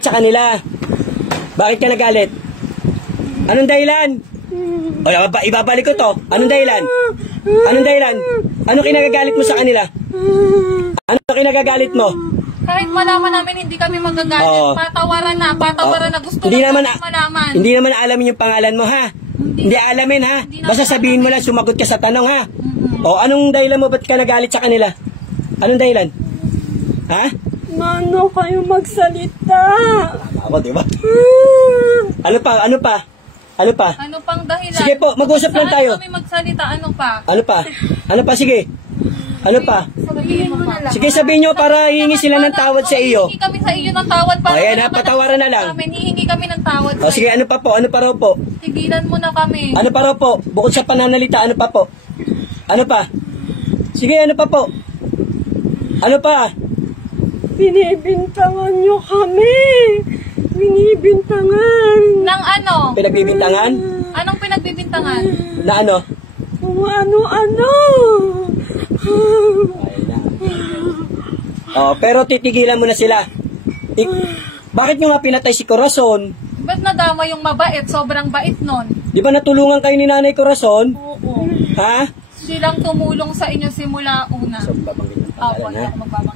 sa kanila. Bakit ka nagalit? Anong dahilan? O, ibabalik ko to. Anong dahilan? Anong dahilan? Ano kinagagalit mo sa kanila? Ano kinagagalit mo? Kahit malaman namin hindi kami magagalit, patawaran na gusto namin malaman. Hindi naman alamin yung pangalan mo, ha? Hindi alamin, ha? Basta sabihin mo lang, sumagot ka sa tanong, ha? O, anong dahilan mo ba't ka nagalit sa kanila? Anong dahilan? Ha? Mano kayo magsalita? Ako, di ba? Ano pa? Ano pa? Ano pa? Ano pang dahilan? Sige po, mag-usap lang tayo. Kami magsalita, ano pa? Ano pa? Ano pa? Sige. Ano pa? Sabihin mo na lang. Sige, sabihin nyo para hihingi sila ng tawad sa iyo. Hihingi kami sa iyo ng tawad para ayan ha, patawaran na lang. Hihingi kami ng tawad sa o, sige, ano pa po? Ano pa raw po? Tigilan mo na kami. Ano pa raw po? Bukod sa pananalita, ano pa po? Ano pa? Sige, ano pa po? Ano pa? Binibintangan nyo kami. Binibintangan. Nang ano? Pinagbibintangan? Anong pinagbibintangan? Na ano? Kung ano-ano. Oh, pero titigilan mo na sila. Bakit nyo nga pinatay si Corazon? Ba't nadama yung mabait? Sobrang bait nun. Di ba natulungan kayo ni Nanay Corazon? Oo. Ha? Silang tumulong sa inyo simula una.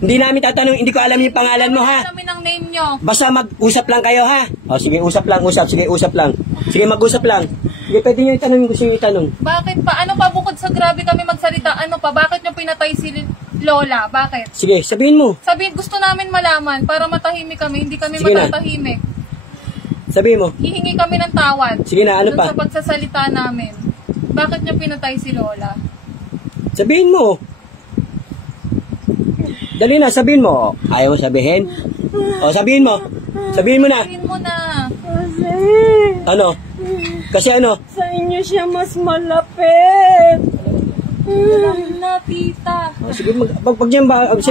Hindi namin tatanong, hindi ko alam yung pangalan mo, ha? Hindi namin ang name nyo. Basta mag-usap lang kayo, ha? O, sige, usap lang, usap. Sige, usap lang. Sige, mag-usap lang. Sige, pwede nyo itanong yung gusto nyo itanong. Bakit pa? Ano pa bukod sa grabe kami magsalita? Ano pa? Bakit nyo pinatay si Lola? Bakit? Sige, sabihin mo. Sabihin, gusto namin malaman para matahimik kami. Hindi kami sige matatahimik. Sabihin mo. Hihingi kami ng tawad. Sige na, ano pa? Sa pagsasalita namin. Bakit nyo pinatay si Lola? Sabihin mo. Dali na, sabihin mo. Ayaw mo sabihin? O, sabihin mo. Sabihin mo na. Sabihin mo na. Kasi... Ano? Kasi ano? Sa inyo siya mas malapit. Na, tita. O, sige,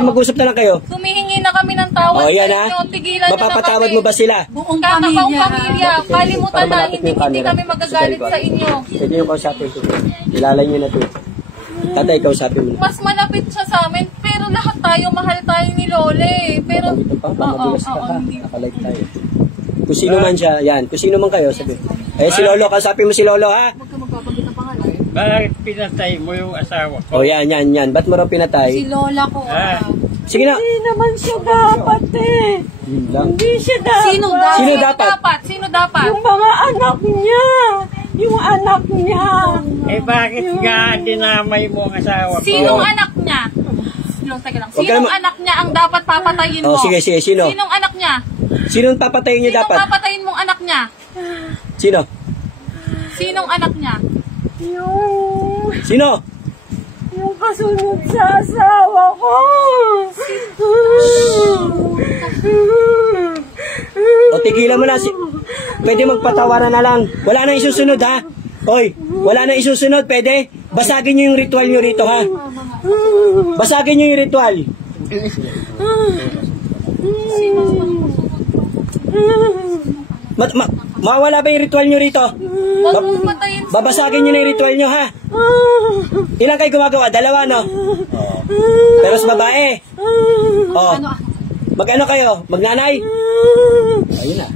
mag-usap na lang kayo. Tumihingi na kami ng tawad o, yan, sa inyo. Tigilan nyo na mapapatawad kami. mo ba sila? Buong pamilya. Kalimutan na, hindi kami magagalit sa inyo. Pwede yung kausapin ko. Ilalay nyo na ito. Tatay, kausapin mo. Mas malapit siya sa amin, pero lahat tayo, mahal tayo ni Lole. Pero, Nakalive tayo. Kung sino man siya, yan. Kung sino man kayo, sabi. Eh, si Lolo, kausapin mo si Lolo, ha? Huwag ka magbabanggit ng pangalan. Bakit pinatay mo yung asawa ko? O, yan. Ba't mo raw pinatay? Si Lola ko, Sige na. Hindi naman siya dapat eh. Hindi siya dapat. Sino dapat? Sino dapat? Yung mga anak niya. Yung anak niya. Eh bakit nga dinamay mo ang asawa ko? Sinong anak niya? Teka lang. Sinong anak niya ang dapat papatayin mo? O, sige, sino? Sinong anak niya? Sinong papatayin niyo dapat? Sinong papatayin mong anak niya? Sino? Sinong anak niya? Sino? Yung kasunod sa asawa ko. O, tigilan mo na. Pwede magpatawaran na lang. Wala nang isusunod, ha? Hoy, wala nang isusunod. Pwede? Basagin nyo yung ritual nyo rito, ha? Basagin nyo yung ritual. Mawala ba yung ritual nyo rito? Babasagin nyo na yung ritual nyo, ha? Ilang kayo gumagawa? Dalawa, no? Pero sa babae. O, mag-ano kayo? Magnanay? Ayun na.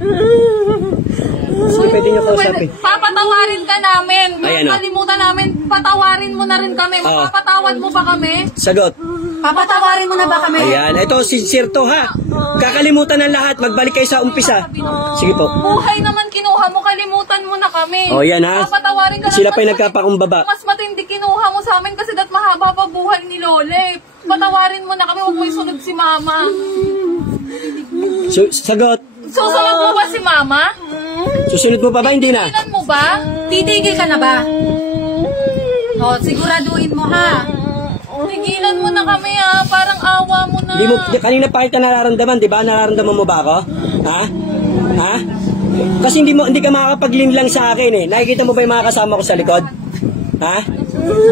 Sige, pwede nyo kausapin. Papatawarin ka namin. Ayan, Kalimutan namin. Patawarin mo na rin kami. Mapapatawad mo ba kami? Sagot. Papatawarin mo na ba kami? Ayan, ito, sincere to, ha? Kakalimutan ng lahat. Magbalik kayo sa umpisa. Sige po. Buhay naman kinuha mo. Kalimutan mo na kami. O, yan, ha? Papatawarin ka lang. Sila pa yung nagkapakumbaba. Mas matindi kinuha mo sa amin kasi dat mahaba pa buhay ni Lole. Patawarin mo na kami. Huwag mo isunod si Mama. Sagot. Susunod mo ba si Mama? Susunod mo pa ba? Hindi na. Tigilan mo ba? Titigil ka na ba? O, siguraduhin mo ha. Tigilan mo na kami ha. Parang awa mo na. Kanina pa kita nararamdaman, di ba? Nararamdaman mo ba ako? Ha? Ha? Kasi hindi ka makakapaglinlang sa akin eh. Nakikita mo ba yung mga kasama ko sa likod? Ha?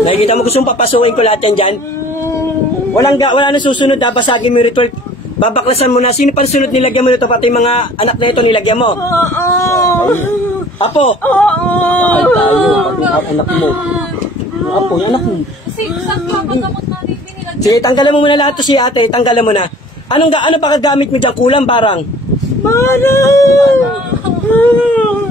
Nakikita mo gustong papasukin ko lahat yan dyan? Wala na susunod ha. Basagin mo yung ritual. Babaklasan mo na. Sino pa sunod nilagyan mo nito? Pati mga anak na ito nilagyan mo. Apo. Ay tayo. Anak mo. Apo, yung anak mo. Saan papagamot na rin binilagyan? Sige, tanggalan mo muna lahat to si ate. Tanggalan mo na. Ano pa kagamit mo dyan? Kulang barang.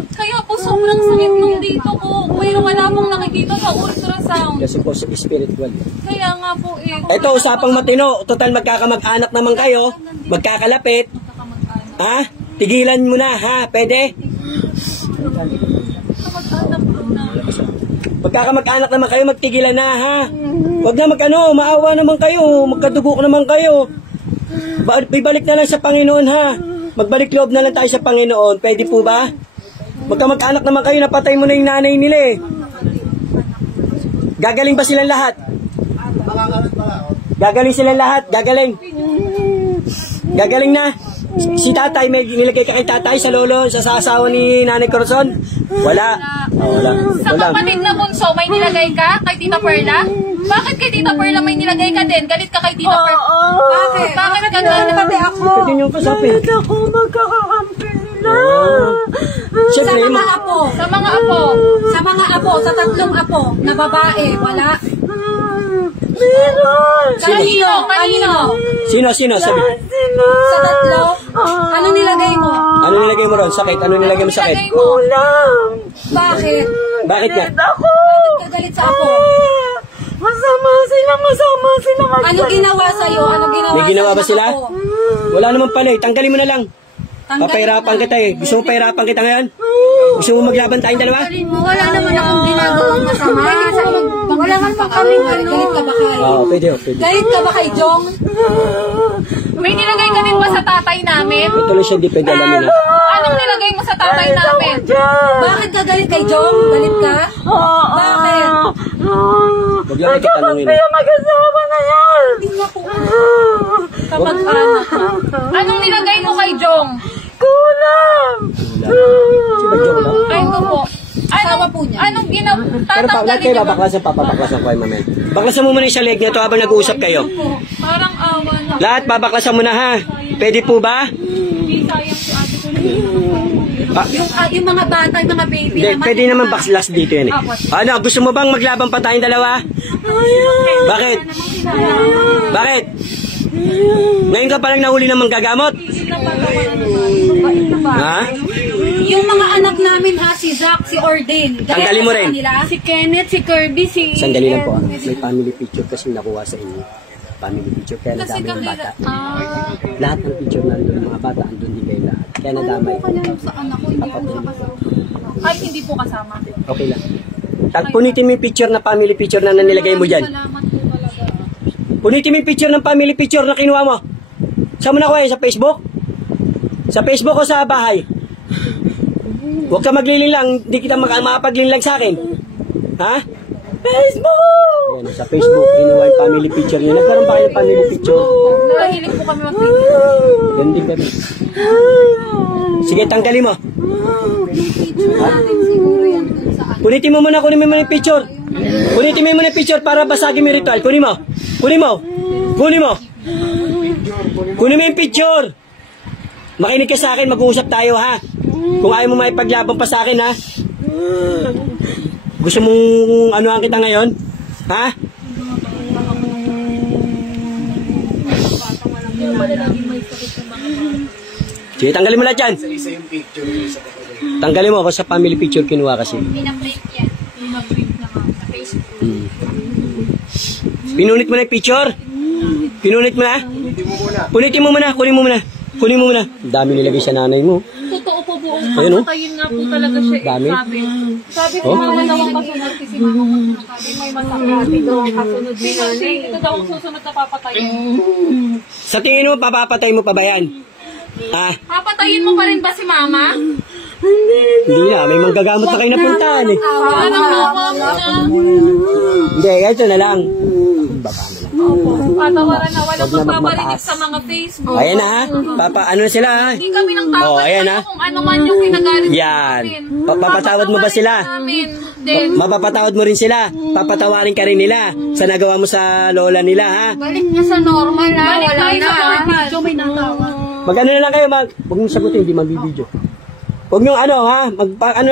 Kaya po sobrang sakit nung dito ko. Pero wala pong nakikita sa ultrasound. Kasi po, spiritual. Kaya nga po eh. Ito, usapang matino. Total, magkakamag-anak naman kayo. Magkakalapit. Ha? Tigilan mo na, ha? Pwede? Kamag-anak po na. Magkakamag-anak naman kayo, magtigilan na, ha? Huwag na maawa naman kayo. Magkadugo naman kayo. Ibalik na lang sa Panginoon, ha? Magbalik loob na lang tayo sa Panginoon. Pwede po ba? Magkamag-anak naman kayo, napatay mo na yung nanay nila eh. Gagaling ba silang lahat? Gagaling silang lahat, gagaling. Gagaling na. Si tatay, may nilagay ka kay tatay sa lolo, sa asawa ni Nanay Corazon? Wala. Wala. Sa kapatid na bunso, may nilagay ka kay Tita Perla? Bakit kay Tita Perla may nilagay ka din? Galit ka kay Tita Perla? Bakit? Bakit ka galit? Pati ako. Pwede niyong kasabi. Ako magkakakampi na. Sa Siyempre, mga apo. Sa mga apo. Sa mga apo, sa tatlong apo na babae, wala. Meron. Kanino? Kanino? sino? Sabi. Sa tatlo? Ano nilagay mo? Ano nilagay mo ron? Sakit? Ano nilagay mo sakit? Nilagay mo. Kulang. Bakit? Bakit nga? Ako. Bakit ka galit sa apo? Masama sila. Anong ginawa sa'yo? Anong ginawa May ginawa sa'yo ba ng sila? apo? Wala naman pala eh. Tanggalin mo na lang. Tanggalin Papahirapan na. kita eh. Gusto mo pahirapan kita ngayon? Gusto mo maglaban tayong dalawa? Wala naman akong ginagawang masama. Wala naman pa kami. Galit ka ba kay? Oo, pwede. Galit ka ba kay Jong? May nilagay ka din ba sa tatay namin? Ito lang siya, di pwede alamin ha. Anong nilagay mo sa tatay namin? Bakit ka galit kay Jong? Galit ka? Bakit? Huwag lang kita tanongin. Mag-asawa na yan. Hindi nga po. Kamag-anak. Anong nilagay mo kay Jong? Kulang. Si Bagyo lang. Ay, ito po. Asawa po niya. Anong ginawa? Pero lahat kayo babaklasan, papabaklasan ko kayo mamaya. Baklasan mo muna yung sa leg niya to habang nag-uusap kayo. Parang awa na. Lahat babaklasan mo na ha. Pwede po ba? Hindi sayang si ate ko. Yung mga bata, yung mga baby Hindi, pwede naman backslash dito yan eh. Ano, gusto mo bang maglaban pa tayong dalawa? Bakit? Bakit? Ngayon ka palang nahuli ng manggagamot? Ha? Yung mga anak namin ha, si Zach, si Ordin. Tanggalin mo rin. Si Kenneth, si Kirby, si... Sandali lang po ah. May family picture kasi nakuha sa inyo. Family picture, kaya Kasi nadamay ng kami... bata. Lahat ng picture nandun, ng mga bata, andun din kayo lahat. Kaya nadamay. Sa anak ko, hindi ako siya kasama. Ay, hindi po kasama. Okay lang. Punitin mo yung picture na family picture na nilagay mo dyan. Salamat po talaga. Punitin mo yung picture ng family picture na kinuha mo. Saan mo nakuha yun? Sa Facebook? Sa Facebook o sa bahay? Huwag ka maglilin lang. Hindi kita makapaglilin lang sa akin. Ha? Facebook! Ayan, sa Facebook, kinuha yung family picture niya. Nagkaroon ba kayo ng family picture? Nahilig po kami mag-video. Yan din kami. Sige, tanggalin mo. Punitin mo muna, kunin mo muna yung picture. Punitin mo muna yung picture para basagin mo yung ritual. Kunin mo. Kunin mo. Kunin mo. Kunin mo yung picture. Makinig ka sa akin, mag-uusap tayo ha. Kung ayaw mo maipaglaban pa sa akin ha. Gusto mong anuhan kita ngayon? Ha? Sige, tanggalin mo lahat yan. Tanggalin mo ako sa family picture kinuha kasi. Pinaprint yan. Pinunit mo na yung picture? Pinunit mo na? Punitin mo muna, kunin mo muna. Kunin mo muna. Dami nilagay sa nanay mo. Totoo po buong Ayun, oh. papatayin nga po talaga siya. Dami. Sabi ko Oh. mama daw ang kasunod kasi mama sabi may masakit. Ito ang kasunod ni nanay. Ito daw ang susunod na papatayin. Sa tingin mo, papapatay mo pa ba yan? Ah, Papatayin mo pa rin ba si mama? hindi na. May manggagamot na kayo napuntahan eh. Ano mama mo na? Hindi, ito na lang. Baba na lang. Patawaran na. Walang Huwag na magpaparinig magmataas. sa mga Facebook. Ayan na ha. Papa, ano na sila ha? Hindi kami nang tawad Oh, ayan, kayo ha? kung ano man yung kinagalit Yan. namin. Papatawad mo ba sila? Namin. Then, Mapapatawad mo rin sila. Papatawarin ka rin nila sa nagawa mo sa lola nila ha. Balik na sa normal na. balik Wala tayo na. sa video. May natawa. Mag-ano na lang kayo, huwag nyo sagutin, hindi mabibidyo. Huwag nyo ano ha,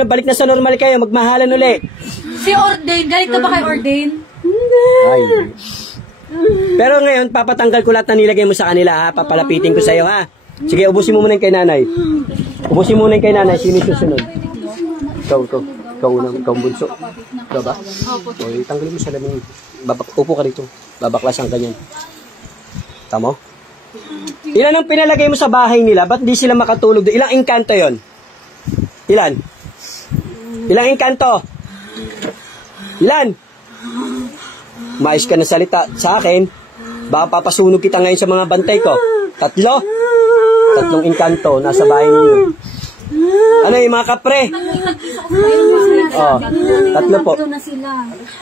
balik na sa normal kayo, magmahalan uli. Si Ordin, galit ka ba kay Ordin? Ay. Pero ngayon, papatanggal ko lahat na nilagay mo sa kanila ha, papalapitin ko sa'yo ha. Sige, ubusin mo muna yung kay nanay. Ubusin mo muna yung kay nanay. Sino yung susunod? Ikaw. Ikaw ang bunso. Ikaw ba? O, tanggalin mo salamin. Upo ka dito. Babaklasan ka niyan. Tamo? Ilan ang pinalagay mo sa bahay nila? Ba't di sila makatulog doon? Ilang engkanto yon? Ilan? Ilang engkanto? Ilan? Mais ka na salita sa akin. Baka papasunog kita ngayon sa mga bantay ko. 3? 3 engkanto nasa bahay ninyo. Ano yung mga kapre? Oh, 3 po.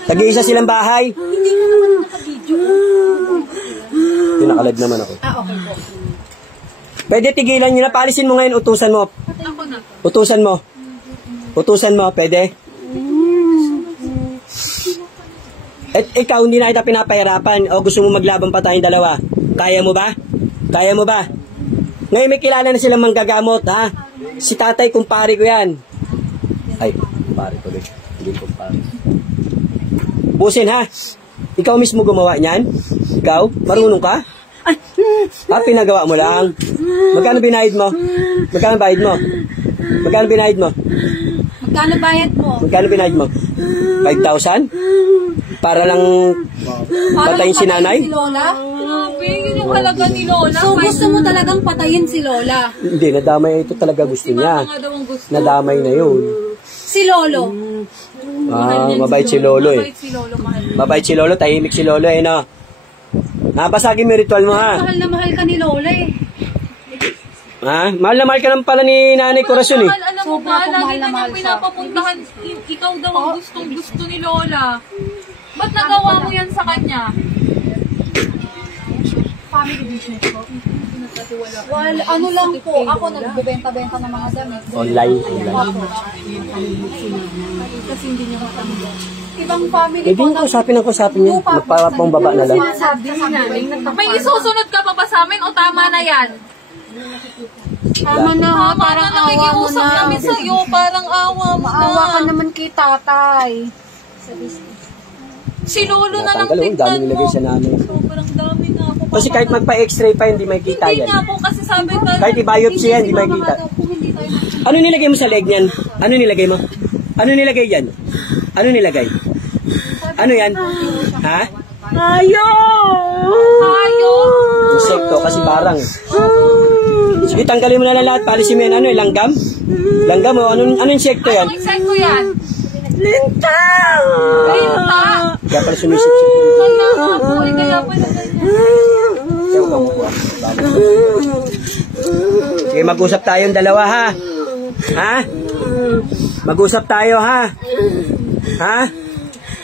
Tag-iisa silang bahay. Hindi ka naman nakabidyo. Pinakalive naman ako. Okay po. Pwede tigilan nyo na. Paalisin mo ngayon. Utusan mo. Utusan mo. Utusan mo. Pwede? At ikaw, hindi na kita pinapahirapan. O gusto mo maglaban pa tayong dalawa. Kaya mo ba? Kaya mo ba? Ngayon may kilala na silang manggagamot, ha? Si tatay, kumpare ko yan. Ay, kumpare ko rin. Hindi kumpare. Busin, ha? Ikaw mismo gumawa niyan? Ikaw? Marunong ka? Pinagawa mo lang. Magkano binayad mo? Magkano bayad mo? Magkano binayad mo? Magkano bayad mo? Magkano binayad mo? 5,000? Para lang patayin si nanay? Si Lola? Grabe, yun yung halaga ni Lola. So gusto mo talagang patayin si Lola? Hindi, nadamay. Ito talaga gusto niya. Nga daw ang gusto. Nadamay na yun. Si Lolo? Mabait si Lolo eh. Mabait si Lolo, mahal. Mabait si Lolo, tahimik si Lolo eh, no? Basagin mo yung ritual mo, ha? Mahal na mahal ka ni Lola eh. Ha? Mahal na mahal ka naman pala ni Nanay Corazon eh. Mahal, alam mo ba, lagi na niyang pinapapuntahan. Ikaw daw ang gustong gusto ni Lola. Ba't nagawa mo yan sa kanya? Family business po. Well, ano lang po, ako nagbebenta-benta ng mga damit. Online. Kasi hindi niya matanggap. Ibang family Eh, di mo kausapin niya. Magpapambaba na lang. Sabi ni nanay, May isusunod ka pa ba sa amin o tama na yan? tama na ha, Tama parang na, awa mo nakikiusap na. namin sa'yo. Parang awa mo Maawa ka na. naman kay tatay. Si Lolo na lang Tanggalin, dami tignan mo. nilagay sa nanay. Sobrang dami nga po. Kasi kahit magpa-x-ray pa, hindi makikita Hindi yan. nga po kasi sabi ka. Kahit i-biopsy yan, hindi makikita. Ano nilagay mo sa leg niyan? Ano nilagay mo? Ano nilagay yan? Ano nilagay? Ano yan? Ha? Ayo! Insekto, kasi barang. Sige, tanggalin mo na lang lahat. Palisin mo yan. Ano, langgam? Langgam o? Ano insekto yan? Anong insekto yan? Linta! Linta! Kaya pala sumisip-sip. Kaya nga po, kaya pala ganyan. Sige, mag-usap tayong dalawa, ha? Ha? Mag-usap tayo, ha? Ha?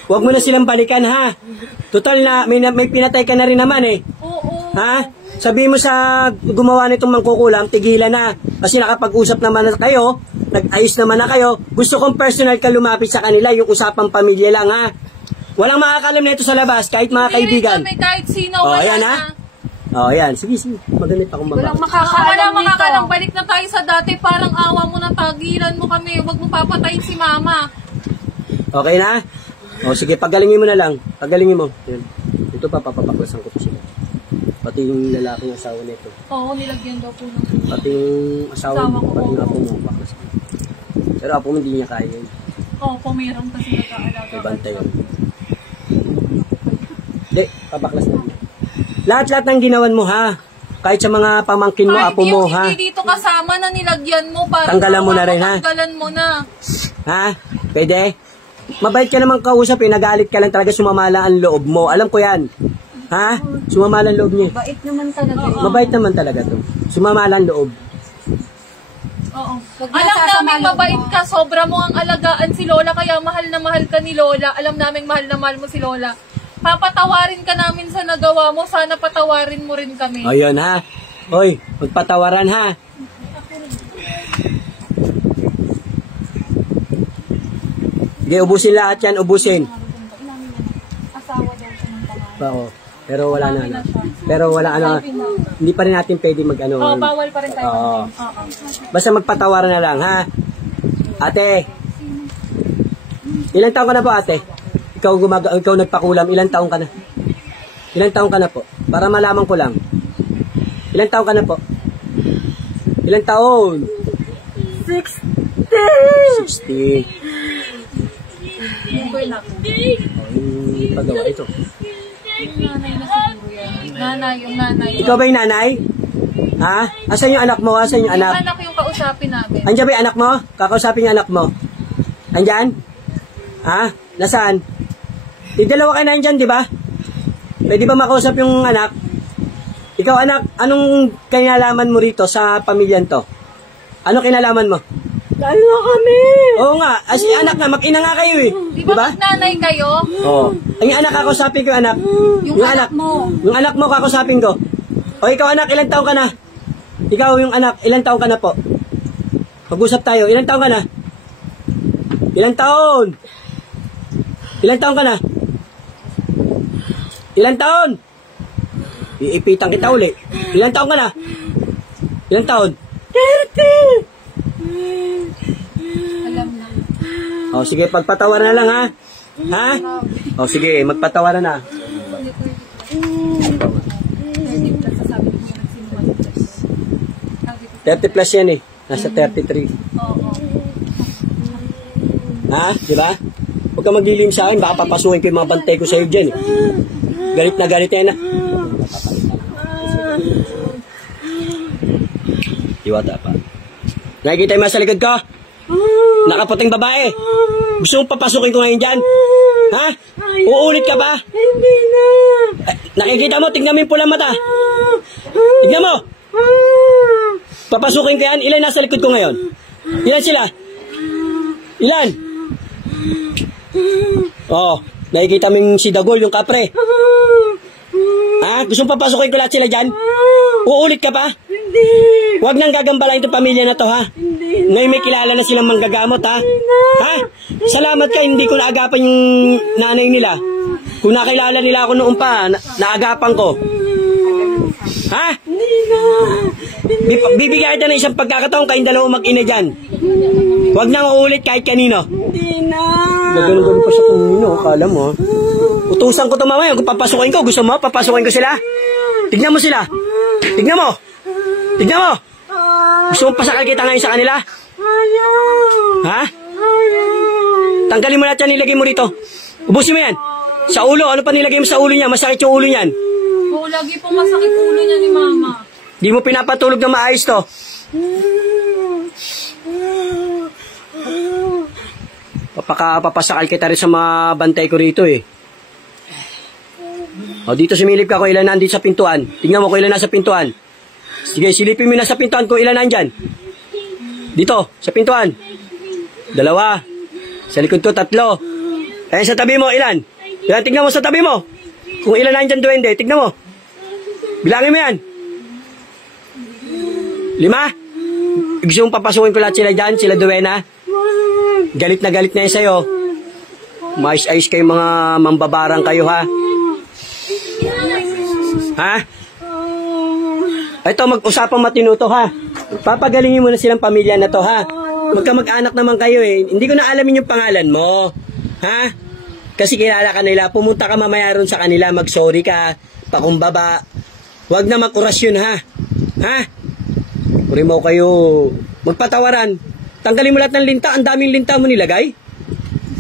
Huwag mo na silang balikan, ha? Total na, may pinatay ka na rin naman, eh. Oo. Ha? Sabihin mo sa gumawa nitong mangkukulam, tigilan na. Kasi nakapag-usap naman na kayo, nag-ayos naman na kayo. Gusto kong personal ka lumapit sa kanila, yung usapang pamilya lang, ha? Walang makakalam na ito sa labas, kahit mga kaibigan. Hindi rin kami kahit sino, Oh, wala ayan, na. ha? Oh, ayan. Sige. Maganit akong Walang baba. Wala makakaalam makakalang nito. balik na tayo sa dati. Parang awa mo na tagilan mo kami. Huwag mo papatayin si mama. Okay na? O, sige, pagalingin mo na lang. Pagalingin mo. Yan. Ito pa, papapaklasan ko pa sila. Pati yung lalaking asawa nito. Oo, nilagyan daw po ng... Pati yung asawa Asawa mo, ko, pati yung oo. apo mo, paklasan. Pero apo mo, hindi niya kaya yun. Oo, pumirang kasi nag-aalaga. May bantay yun. Hindi, papaklas na. Lahat-lahat ng ginawan mo, ha? Kahit sa mga pamangkin mo, Kahit apo mo, yung ha? hindi dito kasama na nilagyan mo. Parang Tanggalan mo na rin, ha? Tanggalan mo na. Ha? Pwede? Mabait ka naman kausap, eh. Nagalit ka lang talaga, sumamala ang loob mo. Alam ko yan. Ha? Sumamala ang loob niya. Bait naman talaga. Mabait naman talaga to. Sumamala ang loob. Oo. Huwag Alam nasasama namin loob mabait mo. ka. Sobra mo ang alagaan si Lola. Kaya mahal na mahal ka ni Lola. Alam namin mahal na mahal mo si Lola. Papatawarin ka namin sa nagawa mo. Sana patawarin mo rin kami. Ayun, ha? Hoy, magpatawaran, ha? Sige, ubusin lahat yan, ubusin. Asawa daw siya ng pangalan. Oo. Pero wala na, ano. Pero wala, ano, hindi pa rin natin pwede mag-ano. Oo, bawal pa rin tayo. Oo. Oo. Basta magpatawaran na lang, ha? Ate, ilang taon ka na po, ate? Ikaw nagpakulam, ilang taon ka na? Ilang taon ka na po? Para malaman ko lang. Ilang taon ka na po? Ilang taon? 60. Yung ko na. Pagawa ito. Nanay na siguro yan. Nanay, yung nanay. Ikaw ba yung nanay? Ha? Asan yung anak mo? Asan yung Yung anak? anak yung kausapin namin. Andiyan ba yung anak mo? Kakausapin yung anak mo. Andiyan? Ha? Nasaan? Di dalawa kayo na andyan, di ba? Pwede ba makausap yung anak? Ikaw anak, anong kinalaman mo rito sa pamilyan to? Ano kinalaman mo? Dalawa kami. Oo nga, as anak nga, mag-ina nga kayo eh. Di Di ba ba? nanay kayo? Oo. Yung anak, kakausapin ko yung anak. Yung anak mo. Yung anak mo, kakausapin ko. O ikaw anak, ilang taon ka na? Ikaw yung anak, ilang taon ka na po? Mag-usap tayo, ilang taon ka na? Ilang taon? Ilang taon ka na? Ilang taon? Iipitan kita uli. Ilang taon ka na? Ilang taon? 30. Alam na. O sige, pagpatawaran na lang ha. Ha? O sige, magpatawaran na. 30 plus yan eh. Nasa 33. Oo. Ha? Di ba? Huwag ka maglilim sa akin, baka papasukin ko yung mga bantay ko sa'yo dyan eh. Galit na galit na. Iwata pa. Nakikita mo sa likod ko? Nakaputing babae. Gusto mong papasukin ko ngayon dyan? Ha? Uulit ka ba? Hindi na. Nakikita mo, tignan mo yung pulang mata. Tignan mo. Papasukin ko yan. Ilan nasa likod ko ngayon? Ilan sila? Ilan? Oh, nakikita mo yung si Dagol, yung kapre. Ha? Gusto mong papasukin ko lahat sila dyan? Uulit ka pa? Hindi. Huwag nang gagambalain itong pamilya na to, ha? Ngayon may kilala na silang manggagamot, ha? Ha? Salamat ka, hindi ko naagapan yung nanay nila. Kung nakilala nila ako noon pa, naagapan ko. Ha? Hindi na. Bibigyan kita ng isang pagkakataon kayong dalawa mag-ina dyan. Huwag nang uulit kahit kanino. Hindi na. Gagano-gano pa sa kanino, akala mo. Utusan ko ito mamaya, kung papasukin ko, gusto mo, papasukin ko sila. Tignan mo sila. Tignan mo. Tignan mo. Gusto mo pasakal kita ngayon sa kanila? Ayaw. Ha? Ayaw. Tanggalin mo lahat yan, nilagay mo rito. Ubusin mo yan. Sa ulo, ano pa nilagay mo sa ulo niya? Masakit yung ulo niyan. Oo, lagi pong masakit ulo niya ni mama. Di mo pinapatulog na maayos to. Papasakal kita rin sa mga bantay ko rito eh. O, dito sumilip ka kung ilan nandito sa pintuan. Tingnan mo kung ilan nasa pintuan. Sige, silipin mo na sa pintuan kung ilan nandyan. Dito, sa pintuan. 2. Sa likod ko, 3. Ayan sa tabi mo, ilan? Ilan, tignan mo sa tabi mo. Kung ilan nandyan duwende, tignan mo. Bilangin mo yan. 5? Gusto mong papasukin ko lahat sila dyan, sila duwena. Galit na yan sa'yo. Mais-ayos kayo mga mambabarang kayo, ha? Ha? Ito, mag-usapang matinuto, ha? Papagalingin mo na silang pamilya na to, ha? Magkamag-anak naman kayo, eh. Hindi ko na alamin yung pangalan mo. Ha? Kasi kilala ka nila. Pumunta ka mamaya ron sa kanila. Mag-sorry ka. Pakumbaba. Huwag na mag-orasyon, ha? Ha? Uri mo kayo. Magpatawaran. Tanggalin mo lahat ng linta. Ang daming linta mo nilagay.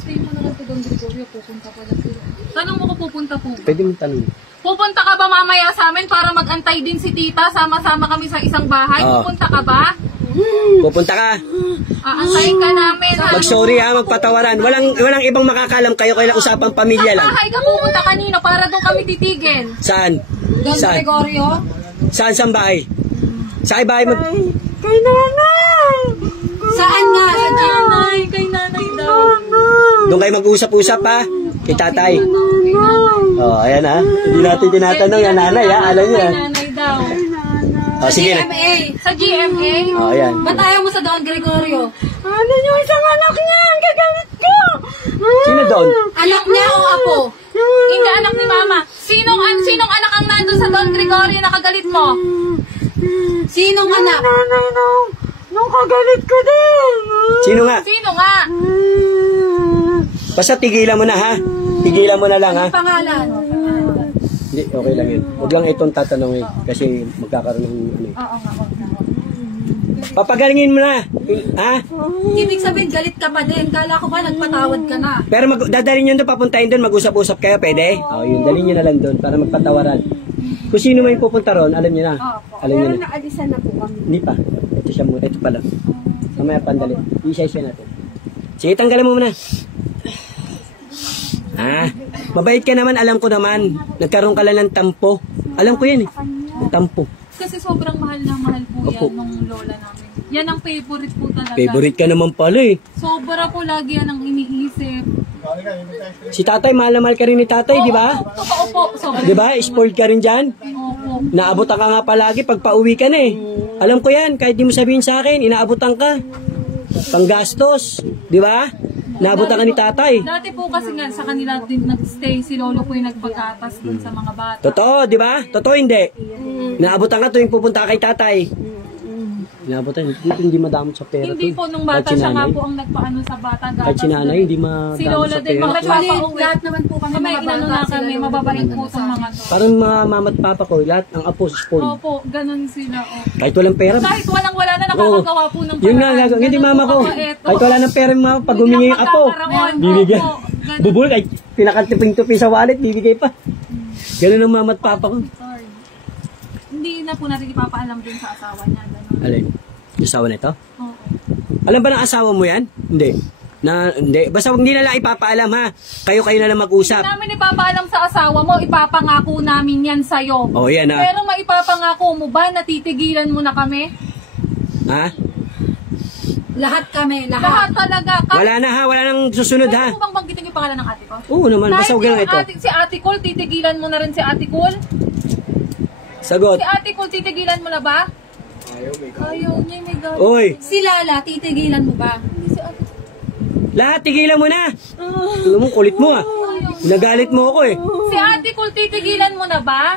Stay mo na lang po doon, Gregorio. Pupunta pa lang sila. Tanong mo ko pupunta po. Pwede mo tanong. Pupunta ka ba mamaya sa amin para mag-antay din si tita? Sama-sama kami sa isang bahay. Oo. Pupunta ka ba? Pupunta ka. Aantayin ka namin. Mag-sorry, ha? Magpatawaran. Walang ibang makakalam kayo. Kailang usapang pamilya Sa lang. bahay ka pupunta kanina para doon kami titigil. Saan? Don Saan? Gregorio. Saan bahay? Saan bahay mo? Kay nanay. Saan nga? Sa Nanay, kay nanay daw. Doon kayo mag-usap-usap, ha? Kay tatay. Oh, ayan, ha? Hindi natin tinatanong yan, nanay, ha? Alam niyo, Kay ha? nanay daw. Oh, sige na. GMA. Sa GMA? Oh, ayan. Ba't ayaw mo sa Don Gregorio? Ano yung isang anak niya? Ang gagalit ko. Sino doon? Anak niya o apo? Hindi anak ni mama. Sinong anak ang nandun sa Don Gregorio na kagalit mo? Sinong anak? Nanay nung kagalit ko din. Sino nga? Sino nga? Basta tigilan mo na, ha? Tigilan mo na lang, ha? Pangalan? Hindi, okay lang yun. Huwag lang itong tatanungin kasi magkakaroon ng ano eh. Oo nga. Papagalingin mo na. Ha? Ibig sabihin, galit ka pa din. Kala ko ba nagpatawad ka na? Pero dadalhin nyo doon, papuntahin doon, mag-usap-usap kayo, pwede? Oo, yun, dalhin nyo na lang doon para magpatawaran. Kung sino may pupunta ron, alam nyo na. Alam nyo na. Naalisan na po kami. Hindi pa. Ito siya muna, ito pa lang. Mamaya pandali. Isa-isa natin. Sige, tanggalan mo muna. Mabait ka naman, alam ko naman. Nagkaroon ka lang ng tampo. Alam ko yan eh. Tampo. Kasi sobrang mahal na mahal po yan nung lola namin. Yan ang favorite po talaga. Favorite ka naman pala eh. Sobra po lagi yan ang iniisip. Si tatay, mahal na mahal ka rin ni tatay, di ba? Totoo po. Sobra. Di ba? Spoiled ka rin dyan. Opo. Naabutan ka nga palagi pag pauwi ka na eh. Alam ko yan, kahit di mo sabihin sa akin, inaabutan ka. Panggastos. Di ba? Naabutan ka ni tatay. Dati po kasi nga sa kanila din nag-stay. Si lolo po yung nagpagatas dun sa mga bata. Totoo, di ba? Totoo hindi. Naabutan ka tuwing pupunta kay tatay. Naabutan, hindi madamot sa pera. Hindi po nung bata siya nga po ang nagpaano sa bata. Kahit si nanay, hindi madamot Si lola sa din, pera. mga nagpapauwi. Lahat naman po kami May mga inano bata. na kami, mababait po itong mga to. Parang mga mama't papa ko, lahat ang apo spoiled. Opo, ganun sila. Oh. Kahit walang pera. Kahit walang-wala na nakakagawa po ng Yun nga, gagawin. Hindi mama ko. Kahit wala ng pera yung mama, pag humingi yung apo, bibigyan. Bubul, kahit pinakatiping-tupi sa wallet, bibigay pa. Ganun ang mama't papa ko. Sorry. Hindi na po natin ipapaalam din sa asawa niya. Ganun. Alin? Yung asawa na ito? Oo. Alam ba ng asawa mo yan? Hindi. Hindi. Basta hindi na lang ipapaalam ha. Kayo na lang mag-usap. Hindi namin ipapaalam sa asawa mo, ipapangako namin yan sa'yo. Oh, yan ha. Pero maipapangako mo ba, natitigilan mo na kami? Ha? Lahat kami, Lahat lahat. talaga. Wala na ha. Wala nang susunod ha. Pwede mo bang banggitin yung pangalan ng ate ko? Oo naman. Basta huwag lang ito. Si Ate Cole, titigilan mo na rin si Ate Cole? Sagot. Si Ate Cole, titigilan mo na ba? Ayaw niya, may galit. Oy. Si Lala, titigilan mo ba? Hindi si Ate Lahat, tigilan mo na. Alam mo, kulit mo ah. Nagalit mo ako eh. Si Ate Cole, titigilan mo na ba?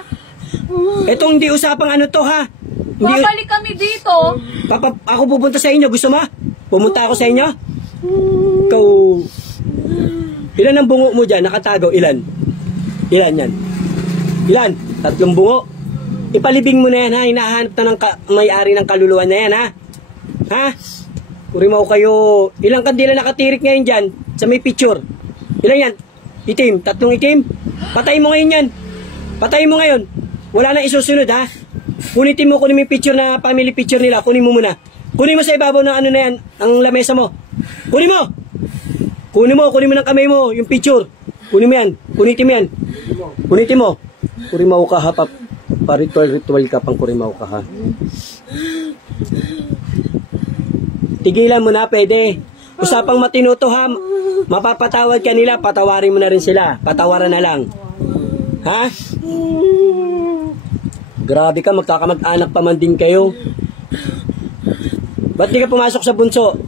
Etong hindi usapang ano to ha. Hindi, Babalik kami dito. ako pupunta sa inyo. Gusto mo? Pumunta ako sa inyo? Ikaw. Ilan ang bungo mo dyan? Nakatago. Ilan? Ilan yan? Ilan? 3 bungo. Ipalibing mo na yan ha. Hinahanap na ng may-ari ng kaluluwa na yan ha. Ha? Kurimaw kayo. Ilang kandila nakatirik ngayon dyan sa may picture? Ilan yan? Itim. 3 itim? Patayin mo ngayon yan. Patayin mo ngayon. Wala nang isusunod ha. Kunin mo yung picture na family picture nila. Kunin mo muna. Kunin mo sa ibabaw ng ano na yan. Ang lamesa mo. Kunin mo. Kunin mo ng kamay mo. Yung picture. Kunin mo yan. Kunitin mo yan. Kunitin mo. Kurimaw ka ha. Pa-ritual ka pang kurimaw ka ha. Tigilan mo na, pwede. Usapang matino to ha. Mapapatawad ka nila, patawarin mo na rin sila. Patawaran na lang. Ha? Grabe ka, magkakamag-anak pa man din kayo. Ba't di ka pumasok sa bunso?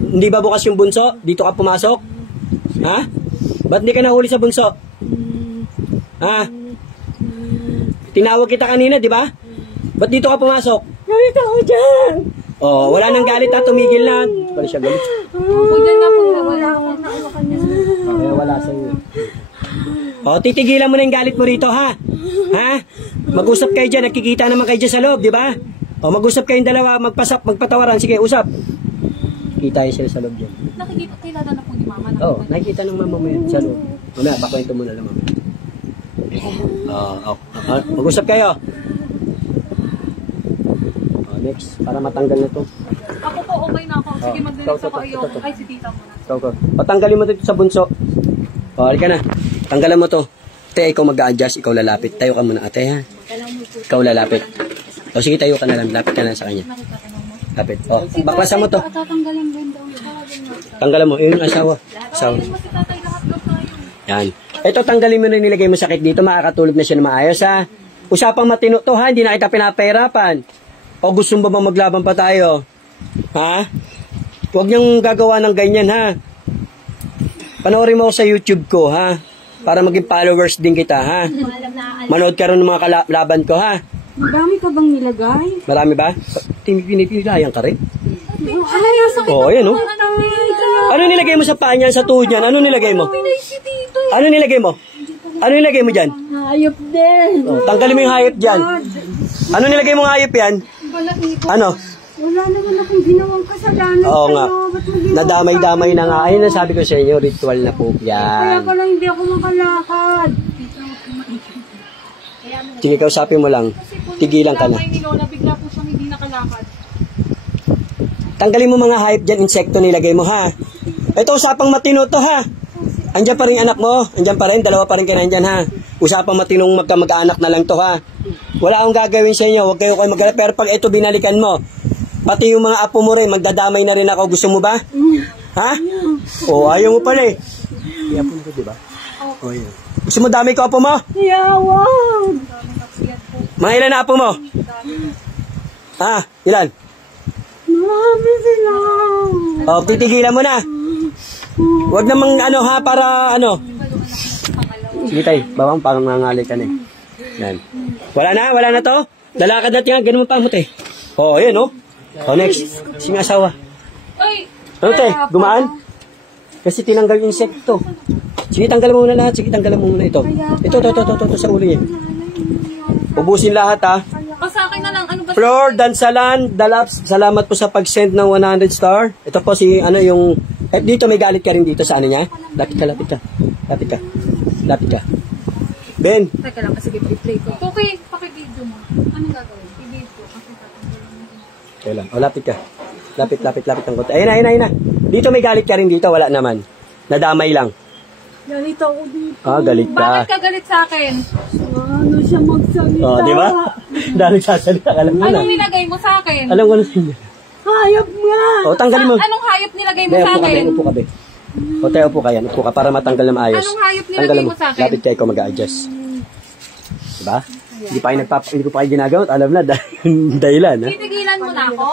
Hindi ba bukas yung bunso? Dito ka pumasok? Ha? Ba't di ka nahuli sa bunso? Ha? Tinawag kita kanina, di ba? Ba't dito ka pumasok? Galit ako dyan. Oh, wala nang galit ha, tumigil na. Wala siya galit. Huwag yan nga po. Wala ako. Kaya wala sa iyo. Oh, titigilan mo na yung galit mo rito ha. Ha? Mag-usap kayo dyan, nakikita naman kayo dyan sa loob, di ba? Oh, mag-usap kayong dalawa, magpatawaran. Sige, usap. Kita yun sila sa loob dyan. Nakikita, kilala na po ni Mama. Oh, nakikita ng mama mo yan sa loob. Mamaya, pakwento mo na lang mama. Mag-usap kayo. Next, para matanggal na to. Ako po, okay na ako. Sige, mag-release ako ayaw. Ay, si tita muna. Ikaw. Patanggalin mo dito sa bunso. O, halika na. Tanggalan mo to. Ate, ikaw mag-a-adjust, ikaw lalapit. Tayo ka muna, ate, ha? Ikaw lalapit. O, sige, tayo ka na lang. Lapit ka na sa kanya. Lapit. O, baklasan mo to. Tatanggalin din daw. Tanggalan mo. Yun yung asawa. Asawa. Yan. Ito, tanggalin mo na nilagay mo sakit dito. Makakatulog na siya na maayos, ha? Usapang matino to, ha? Hindi na kita pinapahirapan. O gusto mo ba maglaban pa tayo? Ha? Huwag niyong gagawa ng ganyan, ha? Panoorin mo ako sa YouTube ko, ha? Para maging followers din kita, ha? Manood ka rin ng mga kalaban ko, ha? Madami ka bang nilagay? Marami ba? Pinipilayan ka rin? Ay, nasa Oo, ayan, oh. Ano nilagay mo sa paa niyan, sa tuhod niyan? Ano nilagay mo? Ano nilagay mo? Ano nilagay mo dyan? hayop din. Oh, tanggalin mo yung hayop dyan. Ano nilagay mo ng hayop yan? Ano? Wala naman akong ginawang kasalanan. Oo nga. sa'yo. Ba't mo ginawa Nadamay-damay na nga. Ayun ang sabi ko sa inyo, ritual na po Kaya yan. pala hindi ako makalakad. Sige, kausapin mo lang. Tigilan ka na. Damay ni Lola, bigla po siyang hindi nakalakad. Tanggalin mo mga hayop dyan, insekto nilagay mo ha. Ito, usapang matino to ha. Andyan pa rin anak mo. Andyan pa rin, dalawa pa rin kayo nandyan ha. Usapang matinong magka-anak na lang to ha. Wala akong gagawin sa inyo, huwag kayo mag-alala. Pero pag ito binalikan mo, pati yung mga apo mo rin, magdadamay na rin ako. Gusto mo ba? Ha? O, ayaw mo pala eh. May apo mo ko, diba? O, yun. Gusto mo damay ko apo mo? Yawag! Mga ilan na apo mo? Ha? Ilan? Marami sila. O, titigilan mo na. Huwag namang ano ha, para ano. Sige tay, bawang parang nangangali ka na eh. Yan. Wala na to? Lalakad natin nga, ganun mo pa mo tay. O, ayun o. O, next. Sing asawa. Ay! Ano tay, gumaan? Kasi tinanggal yung insekto. Sige, tanggalan mo muna lahat. Sige, tanggalan mo muna ito. Ito, sa ulo yan. Ubusin lahat ha. O sa akin na lang, ano ba? Flor Dansalan, Dalaps, salamat po sa pag-send ng 100 star. Ito po si, ano yung, dito may galit ka rin dito sa ano niya. Lapit ka. Ben, Teka lang, sige, i-play ko. Okay, pakibidyo mo. Anong gagawin? Ibidyo. okay lang. O, lapit ka. Lapit ang konti. Ayun na. Dito may galit ka rin dito, wala naman. Nadamay lang. Galit ako dito. Ah, galit Bakit ka. ka galit sa akin? Ano siya magsalita? O, di ba? Dahil sasalita, alam mo na. Anong nilagay mo sa akin? Alam ko na siya. Hayop nga! O, tanggalin mo. Anong hayop nilagay mo Be, sa akin? upo ka, be. O, tayo upo ka yan. Upo ka para matanggal na maayos. Anong hayop nilagay Tanggalan mo sa akin? Lapit kayo ko mag-a-adjust. Diba? Hindi ko pa kayo ginagamit. Alam na, dahilan. Ha? Titigilan mo na ako?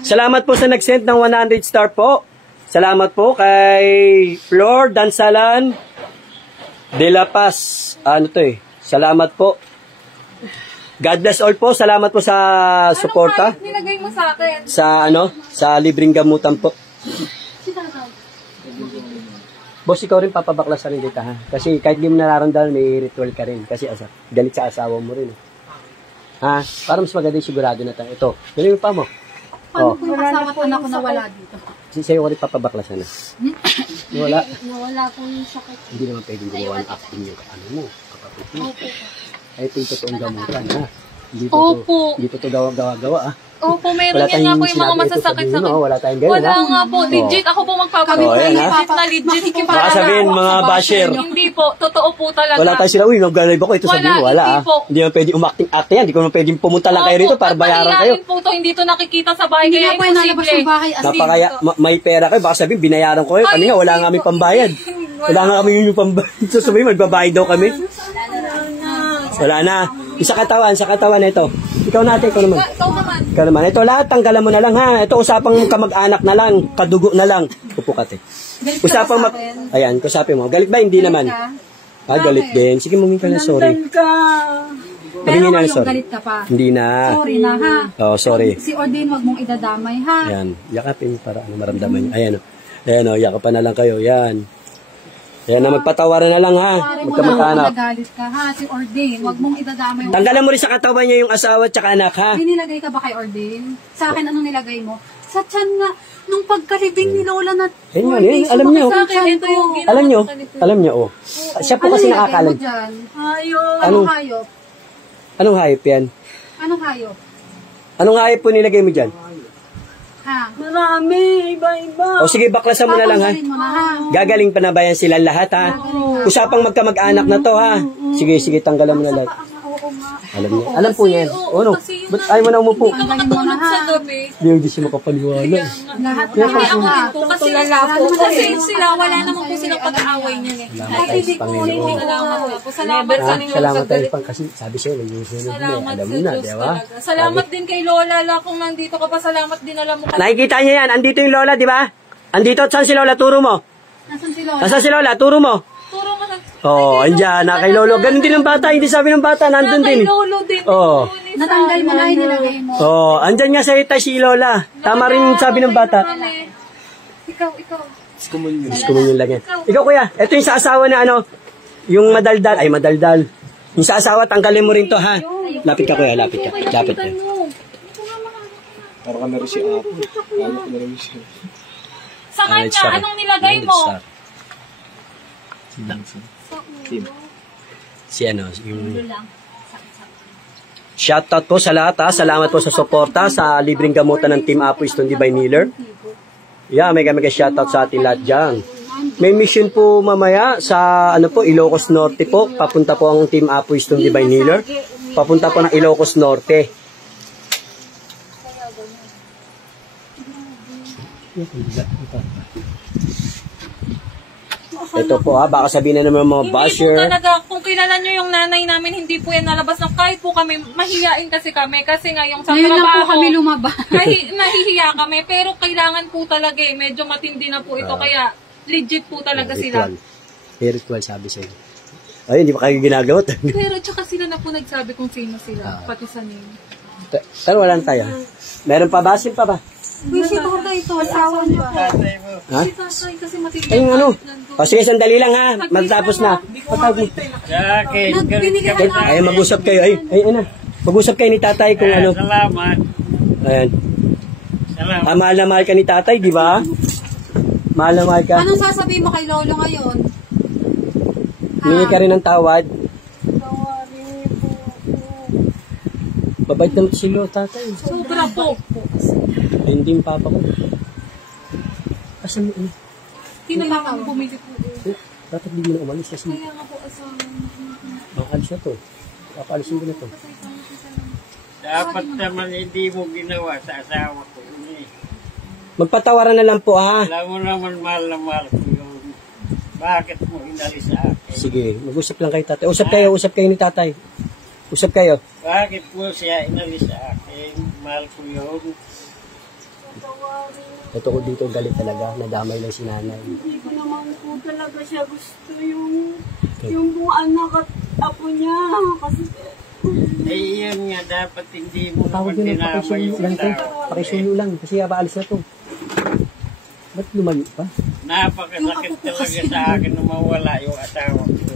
Salamat po sa nag-send ng 100 star po. Salamat po kay Flor Dansalan de la Paz. Ano to eh? Salamat po. God bless all po. Salamat po sa suporta. Anong hayop nilagay mo sa akin? Sa libreng gamutan po. Boss, ikaw rin papabaklasan rin dito ha. Kasi kahit di mo nararamdaman, may ritual ka rin. Kasi galit sa asawa mo rin. Ha? Para mas maganda yung sigurado na tayo. Ito, galing mo pa mo. Paano ko yung asawa at anak ko na wala dito? Sa'yo ko rin papabaklasan na. Wala. Nawala ko yung sakit. Hindi naman pwedeng gumawa ng acting yung ano mo, kapatid mo. Ay, ito yung totoong gamutan, ha? Hindi to gawa-gawa, ha? Opo, meron Wala yan nga po tayong yung mga sinabi ito masasakit sabihin, sa no? Wala tayong ganyan, Wala ha? nga po, legit. Ako po magpapagawa. Oh, ayan, ha? Legit na legit. Baka sabihin, mga basher. Hindi po, totoo po talaga. Wala tayo sila, uy, nag-live ako, ito sabihin mo, wala, ha? Hindi po. Hindi naman pwedeng umakting-acting yan, hindi ko naman pwedeng pumunta lang kayo rito para bayaran kayo. po to, hindi to nakikita sa bahay, Hindi kaya nga po yung nalabas yung imposible. bahay as in. Napakaya, may pera kayo, baka sabihin, binayaran ko kayo. Kami nga, wala nga kami pambayad. Wala nga kami yung pambayad. So sabihin, magbabayad daw kami. Wala na. Sa katawan na ito. Ikaw naman. Ikaw naman. Ikaw naman. Ito lahat, tanggalan mo na lang ha. Ito usapang kamag-anak na lang, kadugo na lang. Upo ka, te. Usapang ayan, kusapin mo. Galit ba? Hindi naman. Galit din. Sige, muming ka na, sorry. Nandun ka. Sabihin Pero na, yung sorry. galit ka pa. Hindi na. Sorry na ha. Oh, sorry. Si Odin, wag mong idadamay ha. Ayan, yakapin mo para maramdaman niyo. Ayan o. Ayan o, yakapan na lang kayo. Yan. Ayan na, magpatawaran na lang ha. Sorry mo na Magkamag-anak. kung nagalit ka ha. Si Ordin, wag mong idadamay. Tanggalan mo rin sa katawan niya yung asawa at saka anak ha. Nilagay ka ba kay Ordin? Sa akin, anong nilagay mo? Sa tiyan nga, nung pagkalibing ni Lola na Yan yun, alam niyo. Sa akin, ito yung ginawa Alam niyo, sa kanito. alam niyo oh. Siya po kasi nakakalam. Hayop. Anong hayop? Anong hayop yan? Anong hayop? Anong hayop po nilagay mo dyan? Ha? Marami. Iba-iba. O sige, baklasan mo na lang ha. Papanggalin mo na ha. Gagaling pa na ba yan sila lahat ha? Usapang magkamag-anak na to ha. Sige, tanggalan mo na lahat. Oo nga. Alam niya. Alam po niya. O no? Ba't ayaw mo na umupo? Tanggalin mo na ha. Sa gabi. Hindi siya makapaniwala. Lahat Kaya na ako ha. din po, kasi sila, wala naman po silang pag-aaway niyan eh. Salamat tayo sa Panginoon. Salamat po. Salamat sa ninyo. Salamat tayo pang kasi sabi sa'yo, nag-usunod mo. Salamat Alam sa mo na, Diyos di ba? talaga. Salamat din kay Lola la kung nandito ka pa. Salamat din alam mo ka. Nakikita niya yan. Andito yung Lola, di ba? Andito. Saan si Lola? Turo mo. Nasaan si Lola? Nasaan si Lola? Turo mo. Turo mo na. Oh, andyan. Na kay Lolo. Ganun din ang bata. Hindi sabi ng bata. Nandun Kay din. Lolo din. Oh. Natanggal mo na nilagay mo. Oh, andyan nga sa ita si Lola. Tama rin sabi ng bata. Ikaw. Gusto mo yung lang yan. Ikaw kuya, ito yung sa asawa na ano, yung madaldal. Ay, madaldal. Yung sa asawa, tanggalin mo rin to ha. Lapit ka kuya, lapit ka. Lapit ka. Parang ka na rin si Apo. Lalo ko na rin siya. Sa kanya, anong nilagay mo? Si ano, yung... Shoutout po sa lahat ha. Salamat po sa suporta sa libreng gamutan ng Team Apo Stone Divine Healer. Yeah, mega shoutout sa ating lahat dyan. May mission po mamaya sa ano po, Ilocos Norte po. Papunta po ang Team Apo Stone Divine Healer. Papunta po ng Ilocos Norte. Ito po ha, baka sabihin na naman mga basher. Hindi po talaga, kung kilala nyo yung nanay namin, hindi po yan nalabas ng kahit po kami, mahihiyain kasi kami. Kasi nga yung sa Ngayon lang po trabaho, kami lumabas. nahihiya kami. Pero kailangan po talaga eh, medyo matindi na po ito. Kaya legit po talaga sila. Spiritual sabi sa'yo. Ay, hindi pa kayo ginagawa. Pero tsaka sila na po nagsabi kung sino sila, pati sa name. Pero wala na tayo. Meron pa ba? Sin pa ba? Uy, si Tata ito, asawa niyo po. Ha? Si Tatay kasi matindi. Ay, yung ano? O sige, sandali lang ha. Matapos na. Patawag mo. Jacket, galit ka ba? Ay, mag-usap kayo. Ay, ano? Mag-usap kayo ni tatay kung ano. Salamat. Ayan. Salamat. Mahal na mahal ka ni tatay, di ba? Mahal na mahal ka. Anong sasabihin mo kay Lolo ngayon? Humingi ka rin ng tawad. Babait naman si Lolo, tatay. Sobra po. Ay, hindi yung papa ko. Kasi mo, Tinalaman mo bumili po. dapat hindi mo na umalis kasi Kaya nga po asawa. makaalis na to. Papaalisin ko na to. Dapat naman hindi mo ginawa sa asawa ko. Magpatawaran na lang po ha. Alam mo naman mahal na mahal ko yun. Bakit mo inalis sa akin? Sige, mag-usap lang kayo tatay. Usap kayo ni tatay. Usap kayo. Bakit mo siya inalis sa akin? Mahal ko yun. Ito ko dito galit talaga. Nadamay lang si nanay. Hindi ko naman po talaga siya gusto yung buong anak at apo niya. Kasi Eh, yun nga, dapat hindi mo Tawag naman yun ng tinamay yung lang to. tao. Pakisuyo lang. Kasi aalis na to. Ba't lumayo pa? Napakasakit talaga sa akin na mawala yung asawa ko.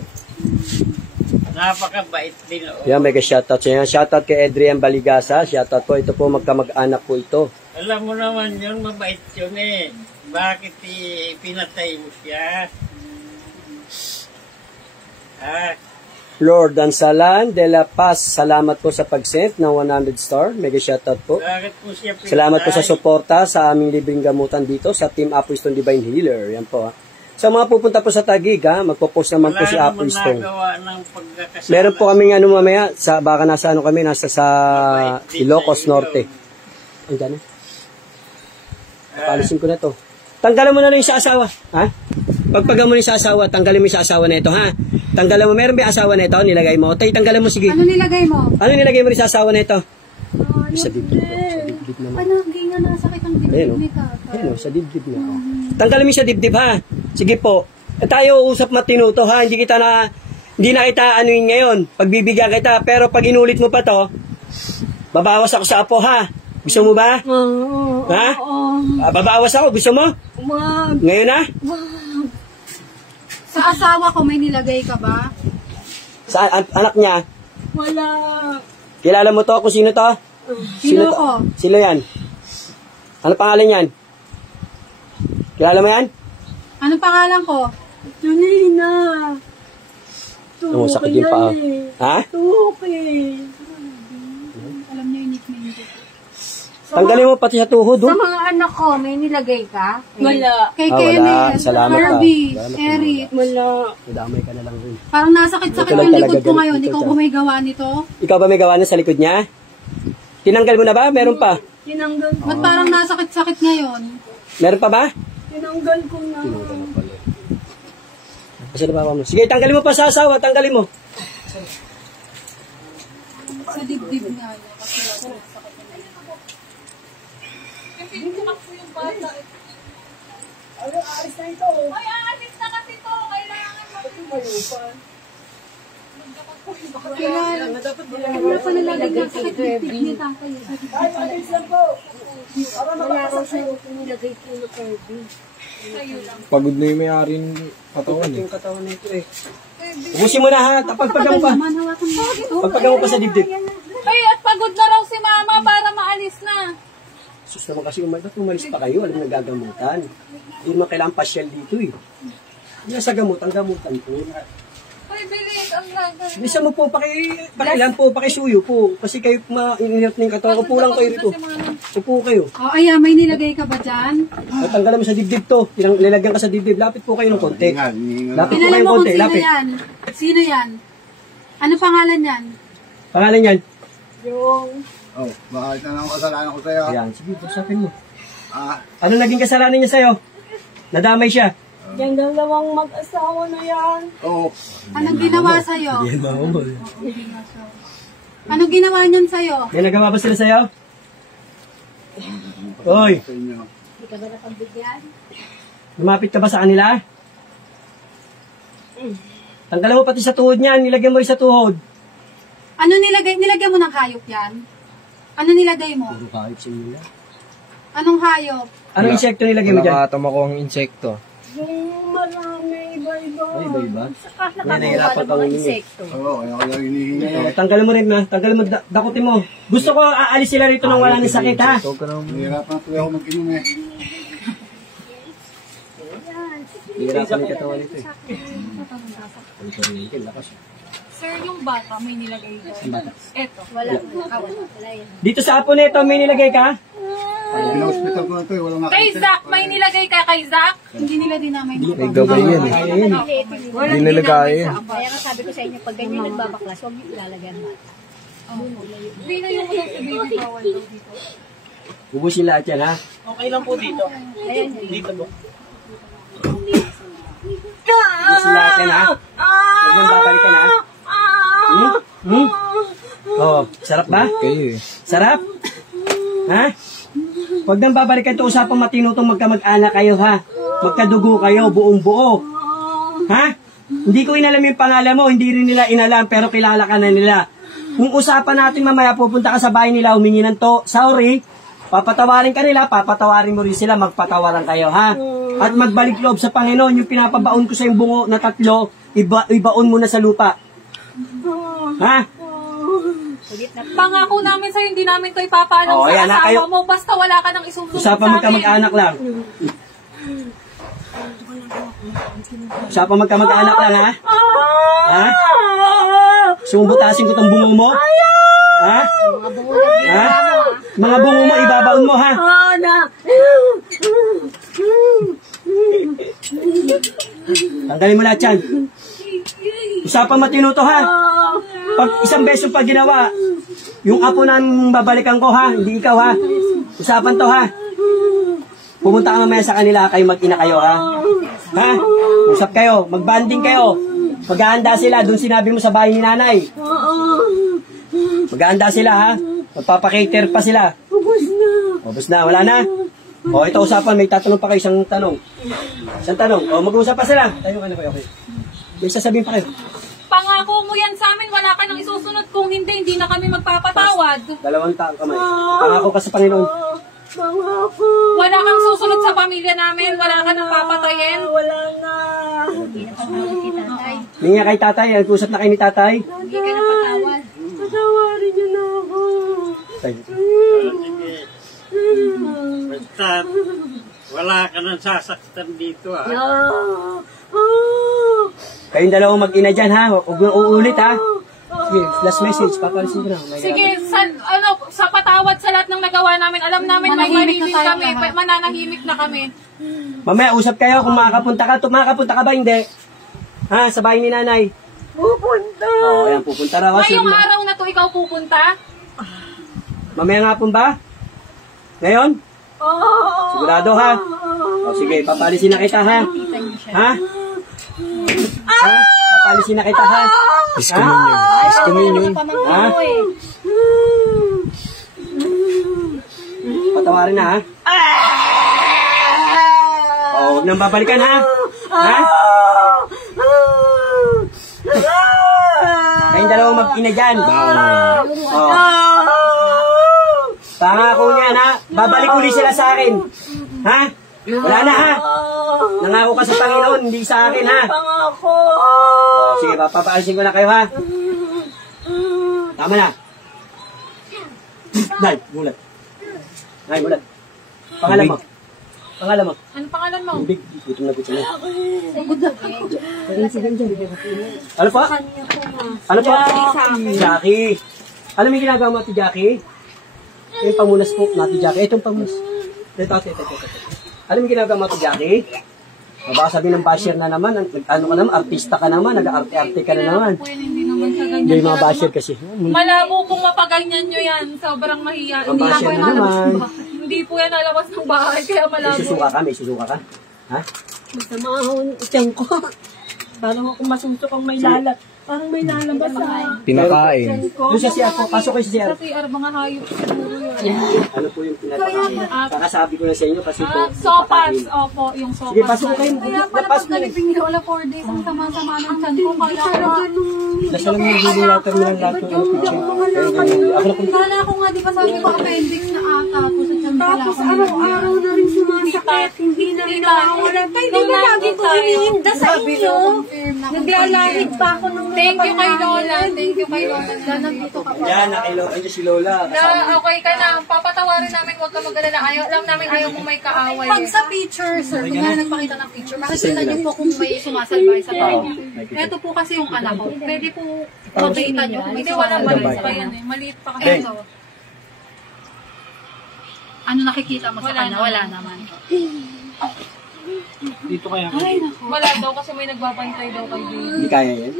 Napakabait din. Oh. Yan, mega shoutout sa inyo. Shoutout kay Adrian Baligasa. Shoutout po. Ito po, magkamag-anak po ito. Alam mo naman yun, mabait yun eh. Bakit pinatay mo siya? Ah, Lord Ansalan de la Paz. Salamat po sa pag-send ng 100 star. Mega shoutout po. bakit mo siya pinatay? Salamat po sa suporta sa aming libreng gamutan dito sa Team Apo Stone Divine Healer. Yan po ha. Sa mga pupunta po sa Taguig ha, magpo-post naman po si Apo Stone. nagawa ng pagkakasala. Meron po kaming ano mamaya, baka nasa ano kami, nasa sa Ilocos Norte. Andiyan na. Papalisin ko na to. Tanggalan mo na lang yung sa asawa. Ha? Pagpaga mo na yung sa asawa, tanggalin mo yung sa asawa na ito, ha? Tanggalan mo. Meron ba yung asawa na ito? Nilagay mo. Tay, tanggalan mo, sige. Ano nilagay mo? Ano nilagay mo rin sa asawa na ito? Sa dibdib ko. Sa dibdib naman. Ano, hindi nga nasakit ang Ayun, dibdib oh. ni Tata. Ayun, oh, sa dibdib na. Oh. Tanggalin mo yung sa dibdib, ha? Sige po. Tayo usap matino to, ha? Hindi na kita ano yun ngayon. Pagbibigyan kita. Pero pag inulit mo pa to, babawas ako sa apo, ha? Gusto mo ba? Ha? Babawas ako. Gusto mo? Ngayon na? Sa asawa ko, may nilagay ka ba? Sa anak niya? wala. Kilala mo to? Kung sino to? Sino to? ko? Sino yan? Ano pangalan yan? Kilala mo yan? Anong pangalan ko? Junina. Oo, sakit yung paa. Ha? Tuki. Alam niyo yung nickname ko. Tanggalin mo pati sa tuhod, Sa oh. mga anak ko, may nilagay ka? Wala. Kay Ah, wala. Kenneth, Salamat ka. Harvey, Salamat ka. Eric. Wala. Nadamay ka na lang rin. Parang nasakit-sakit Ito lang yung talaga likod ko galit ngayon. dito Ikaw siya. ba may gawa nito? Ikaw ba may gawa na sa likod niya? Tinanggal mo na ba? Meron pa? Tinanggal ko. Ba't parang nasakit-sakit ngayon? Meron pa ba? Tinanggal ko na. Kasi na ba mo? Sige, tanggalin mo pa sa asawa. Tanggalin mo. Sa dibdib nga. Ay, aalis na ito. Ay, aalis na kasi to. Kailangan Wala pa nalagay ng sakit dibdib ni tatay. Sa dibdib Ay, aalis lang po. Wala raw siya nilagay ko na Kirby. Pagod na yung may-ari ng katawan eh. Yung katawan na ito eh. Ubusin mo na ha. Pagpaga mo pa. Naman, hawakan mo ito. Pagpaga mo pa sa dibdib. Ay, at pagod na raw si mama para maalis na. Sus naman kasi ba't umalis pa kayo? Alam na gagamutan. Hindi naman kailangan pasyal dito eh. Hindi na sa gamutan po. Ay, bilis, ang laga. Bisa mo po, pakilan po, pakisuyo po. Kasi kayo maininit na yung katawan. Upo lang kayo rito. Upo kayo. O, Aya, may nilagay ka ba dyan? At tanggalan mo sa dibdib to. Nilagyan ka sa dibdib. Lapit po kayo ng konti. Lapit po Kilala kayo ng mo kung konti. sino Lapit. yan? Sino yan? Ano pangalan yan? Pangalan yan? Yung, Oh, bakit na lang kasalanan ko sa'yo? Ayan, sige, usapin mo. Ah, Ano naging kasalanan niya sa'yo? Nadamay siya. yung dalawang mag-asawa na yan. oo. Anong ginawa sa'yo? Anong ginawa niyan sa'yo? May nagawa ba sila sa'yo? Hoy, Sa inyo. lumapit ka ba sa kanila? Tanggalan mo pati sa tuhod niyan. Nilagyan mo rin sa tuhod. Ano nilagay? Nilagyan mo ng hayop yan? Ano nilagay mo? Puro kahit sa inyo yan. Anong hayop? Anong insekto nilagay mo dyan? Nakatama ko ang insekto. Yung marami, iba-iba. Ay, iba-iba? Saka May nahirapan kang humingi. Oo, kaya ko lang hinihingi to. Tanggalin mo rin ha. Tanggalin mo, dakutin mo. Gusto ko aalis sila rito nang wala ng sakit ha. Huwag ka naman. Nahirapan tuloy ako mag-inom eh. Hihirapan yung katawan nito eh. Sir, yung bata may nilagay ka. Eto. Dito sa apo nito, may nilagay ka? Pina-hospital ko na to eh, walang Kay makita. Zach, may nilagay ka kay Zach? Hindi nila dinamay mo. May gabay yan eh. Kaya yun. Hindi nilagay yan. Kaya nga sabi ko sa inyo, pag ganyan nagbabaklas, huwag niyo ilalagyan mo. Binayo mo lang sa baby bawal daw dito. Ubusin lahat yan ha. Ubusin lahat yan ha. Huwag nang babalikan ha. Oh, sarap ba? Kayo eh. Sarap? Ha? Huwag nang babalikan ito usapang matino itong magkamag-anak kayo ha. Magkadugo kayo, buong buo. Ha? Hindi ko inalam yung pangalan mo, hindi rin nila inalam, pero kilala ka na nila. Kung usapan natin mamaya, pupunta ka sa bahay nila, humingi ng sorry, papatawarin ka nila, papatawarin mo rin sila, magpatawaran kayo, ha? At magbalik loob sa Panginoon, yung pinapabaon ko sa yung bungo na 3, ibaon mo na sa lupa. Ha? Pangako namin sa'yo, hindi namin ito ipapaalam Oh, sa ayan, asawa kayo- mo, basta wala ka nang isusunod sa Usapan amin. magkamag-anak lang. Usapan magkamag-anak lang, ha? Ha? Sumubutasin ko tong bungo mo? Ha? Ha? Mga bungo mo, ibabaon mo, ha? Tanggalin mo lahat yan. Usapan matino to, ha? Pag isang beses pa ginawa, yung apo na babalikan ko, ha? Hindi ikaw, ha? Usapan to, ha? Pumunta ka mamaya sa kanila, kayo mag-ina kayo, ha? Ha? Usap kayo, mag-banding kayo. Maghahanda sila, doon sinabi mo sa bahay ni nanay. Maghahanda sila, ha? Magpapakater pa sila. Ubus na, wala na. O, ito usapan, may tatanong pa kayo, isang tanong. Isang tanong. O, mag-uusap pa sila. Tayo ka na kayo, okay? May sasabihin pa kayo. Pangako mo yan sa amin, wala ka nang isusunod. Kung hindi na kami magpapatawad. Dalawang taong kamay. Pangako ka sa Panginoon. Wala kang susunod sa pamilya namin, wala ka nang papatayin. Wala na. Hindi nga kay tatay, nag-usap na kayo ni tatay. Hindi ka na patawad. Patawarin niyo na ako. Tayo. Sige. Basta, wala ka nang sasaktan dito ah. Kayong dalawang mag-ina dyan, ha? Huwag mo uulit, ha? Sige, last message. Papalisin ko na. Sige, sa patawad sa lahat ng nagawa namin, alam namin may Manahimik na malimit tayo kami, lahat. mananahimik na kami. Mamaya, usap kayo kung makakapunta ka. Makakapunta ka ba, hindi? Ha? Sa bahay ni nanay. Pupunta. Oo, ayan, pupunta raw. Ngayong araw na to ikaw pupunta? Mamaya nga po ba? Ngayon? Sigurado, ha? O, sige, papalisin na kita, ha? Ha? Ha? Papalisin na kita, ha? Discommunion. Discommunion. Ha? Patawarin na, ha? O, huwag nang babalikan, ha? Ha? Kayong dalawang mag-ina dyan. O. Pangako niyan, ha? Babalik uli sila sa akin. Ha? Wala na, ha? Nangako ka sa Panginoon, hindi sa akin, ha? Pangako. O, sige, papaalisin ko na kayo, ha? Tama na. Nay, mulat. Nay, mulat. Pangalan mo? Pangalan mo? Ano pangalan mo? Big. Gutom na gutom na. Ano pa? Ano pa? Jackie. Alam mo yung ginagawa mo, Ate Jackie? Yung pamunas po, Ate Jackie. Itong pamunas. Ito. Alam mo yung ginagawa mo, Ate Jackie? Baka sabihin ng basher na naman, ano ka naman, artista ka naman, nag-arte-arte ka na naman. Hindi naman sa ganyan. Hindi yung mga basher kasi. Malabo kung mapaganyan nyo yan. Sobrang mahiya. Ang basher na naman. Hindi po yan nalabas ng bahay, kaya malabo. May susuka ka? Ha? Masama ako ng itang ko. Parang ako masusok ang may lalat. Parang may lalabas sa Pinakain. Doon siya siya po, pasok kayo siya. Kasi mga hayop siguro yun. Ano po yung pinapakain? Kakasabi ko na sa inyo kasi po. Sopas. Opo, yung sopas. Sige, pasok kayo. Kaya pala pagkalipin ni Lola 4 days, ang sama-sama ng chan ko. Kaya Nasa lang yung hindi water mo lang lahat yung picture. Ako na kung Kala ko nga, di ba sabi ko appendix na ata ako sa chan ko. tapos araw-araw na rin sumasakit. Hindi na rin nakawala. Tayo, di ba lagi ko hinihinda sa inyo? Naglalahid pa ako ng Thank you kay Lola. Thank you kay Lola. Nandito ka pa. yan, nakilawin si Lola. Na, okay ka na. Papatawarin namin, huwag ka mag-alala. Alam namin ayaw mo may kaaway. Pag sa picture, sir, kung nga nagpakita ng picture, makikita niyo po kung may sumasalbay sa tao. Ito po kasi yung anak ko. Pwede po makita niyo kung may Hindi, wala sumasalbay maliit sa pa tao. yan eh. Maliit pa kasi. Hey. ito. Ano nakikita mo sa kanya? Wala naman. Dito kaya. Wala daw kasi may nagbabantay daw kay Baby. Hindi kaya yan.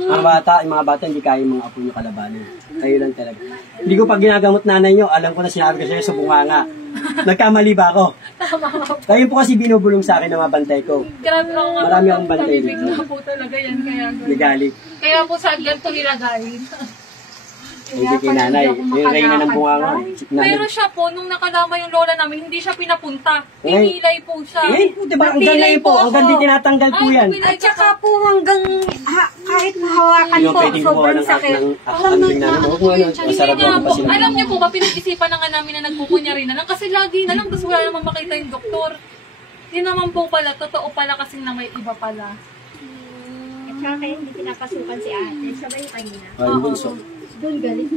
Ang mga bata hindi kaya yung mga apo nyo kalabanin. Kayo lang talaga. Hindi ko pag ginagamot nanay nyo, alam ko na sinabi ko sa'yo sa bunganga. Nagkamali ba ako? Kayo po kasi binubulong sa akin ng mga bantay ko. Grabe ako nga. Marami akong bantay Bibig dito. na po talaga yan. Kaya, Legali. kaya po sa ganito nilagay. Hindi kay nanay. Yung reyna ng bunganga. Pero siya po, nung nakadama yung lola namin, hindi siya pinapunta. Pinilay po siya. Eh, diba? Hanggang ngayon po. Hanggang di tinatanggal po yan. At saka po hanggang kahit mahawakan Hindi mo po, pwedeng kumuha sobrang ng sakit. akambing na naman. Huwag mo ano. Masarap Hindi nga ako po. kasi Alam niyo po ba, pinag-isipan na nga namin na nagpupunya rin na lang. Kasi lagi na lang, tapos wala naman makita yung doktor. Hindi naman po pala, totoo pala kasi na may iba pala. At saka kaya hindi pinapasukan si ate. Sabay yung kanina. Yung bunso. Doon galing.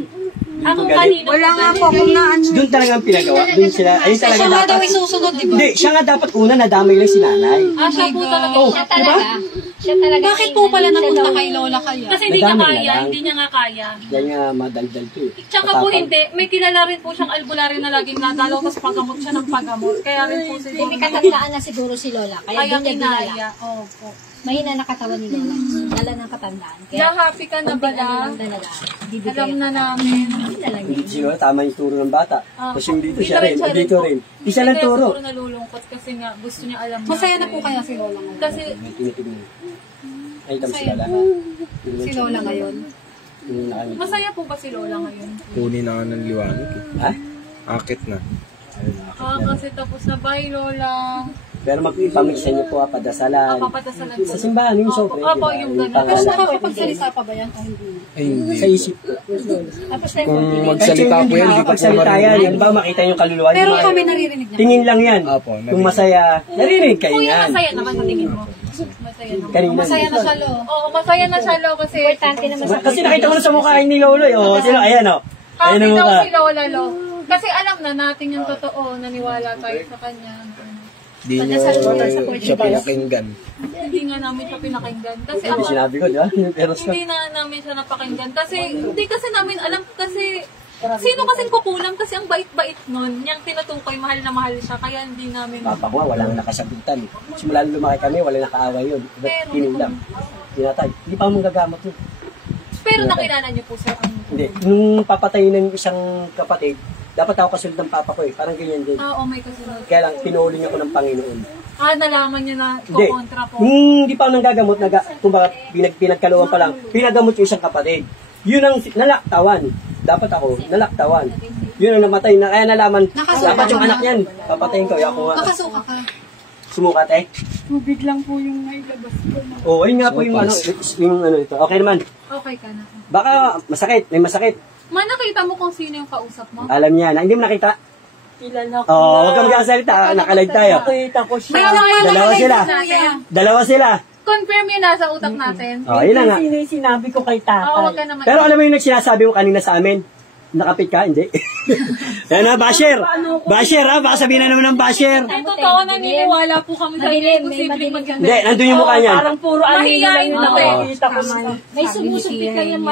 Ako Galing. kanina. Wala nga po akong naano. Doon talagang pinagawa. Doon sila. Ayun talaga Siya nga daw dapat. isusunod, di ba? Hindi, siya nga dapat una nadamay lang si nanay. Siya po talaga. Oh, Siya diba? talaga. Siya talaga. Bakit po pala napunta kay Lola kaya? Kasi hindi niya Madami na kaya, lang. hindi niya nga kaya. Yan nga madaldal to eh. Tsaka po hindi, may kilala rin po siyang albularyo na laging nadalaw, tapos pagamot siya ng pagamot. Kaya rin po siguro. May katandaan na siguro si Lola. Kaya Kaya doon niya dinala. kinaya. Opo. Mahina na katawan ni Lola. Dala ng katandaan. Kaya Kaya happy ka na konting ano bala. lang dala. Bibigay Alam ang na namin. Hindi na lang Hindi yun. siguro tama yung turo ng bata. Tapos yung dito Hindi siya na rin, siya dito po. rin. Hindi Isa lang kaya turo. siguro nalulungkot kasi nga gusto niya alam Masaya na natin. po kaya si Lola ngayon. Kasi May tinitignan. Ay, tama si Lola. Si Lola ngayon. Yung nakamit. masaya po ba si Lola ngayon? Kunin na nga ng liwanag eh. Ha? Akit na. Kasi tapos na bye Lola. Pero magpamigsan niyo po padasalan. Papatasalan Sa simbahan, yung sobre. Opo, diba? yung ganun. Tapos pangalan. nakakapagsalita pa ba yan o hindi? Ay, hindi. Sa isip ko. Tapos na yung Kung konti. magsalita po yan, hindi ko po Pagsalita yan, marinig. yan ba makita yung kaluluwa? Pero Hindi kami ma- naririnig niya. Tingin lang yan. Apo, Kung masaya, narinig kayo Kuya, yan. masaya naman sa tingin mo. Masaya naman. Kanina. Masaya na siya, Lo. Oo, masaya na siya, Lo, kasi Importante naman sa Kasi nakita ko na sa mukha ni Lolo eh. Oh, sino? Ayan oh. Ayan happy ang daw mukha. si Lola, Lo. Kasi alam na natin yung totoo, naniwala tayo sa kanya. Di nyo siya pinakinggan. Hindi nga namin siya pinakinggan. Kasi Hindi ako, sinabi ko, di ba? Pero sa... hindi na namin siya napakinggan. Kasi, hindi kasi namin alam kasi, sino kasing kukulam kasi ang bait-bait nun. Yung tinutukoy, mahal na mahal siya. Kaya hindi namin, Papa ko nga, walang nakasagutan. Simula nung lumaki kami, walang nakaaway yun. Pero- Tinulang. Tinatay. Hindi pa mo gagamot yun. pero nakilala niyo po sir. Hindi. Nung papatayin ng isang kapatid, dapat ako kasunod ng papa ko eh. Parang ganyan din. May kasunod. Kaya lang, pinuling ako ng Panginoon. Nalaman niya na Hindi. kukontra po. Hindi pa ako nanggagamot, kumbaga pinagkaluan pa lang, pinagamot yung isang kapatid. Yun ang nalaktawan. Dapat ako, nalaktawan. Yun ang namatay. Kaya nalaman, Nakasuka dapat yung ka anak na. yan. Papatayin ko. Ako nga. Nakasuka ka. Sumukat eh. Tubig lang po yung nailabas ko. Oo, yun nga po yung ano ito. Okay naman. Okay ka na. Baka masakit, may masakit. Nakita mo kung sino yung kausap mo? Alam niya na, hindi mo nakita. Kilala ko. Oo, huwag kang magkasalita. Nakalive tayo. Nakita ko siya. Dalawa sila. Dalawa sila. Confirm yun nasa utak natin. Oo, yun na nga. Sino yung sinabi ko kay Oo, tatay? wag ka naman. Pero alam mo yung nagsinasabi mo kanina sa amin? Nakapit ka? Hindi. Yan na, basher. Basher ha, baka sabihin na naman ng basher. Ay, totoo, naniniwala po kami sa inyo. Posibleng maganda. Hindi, nandun yung mukha niyan. Parang puro ano Mahihain yung ako eh. nakikita ko. May sumusubit kayo Inom.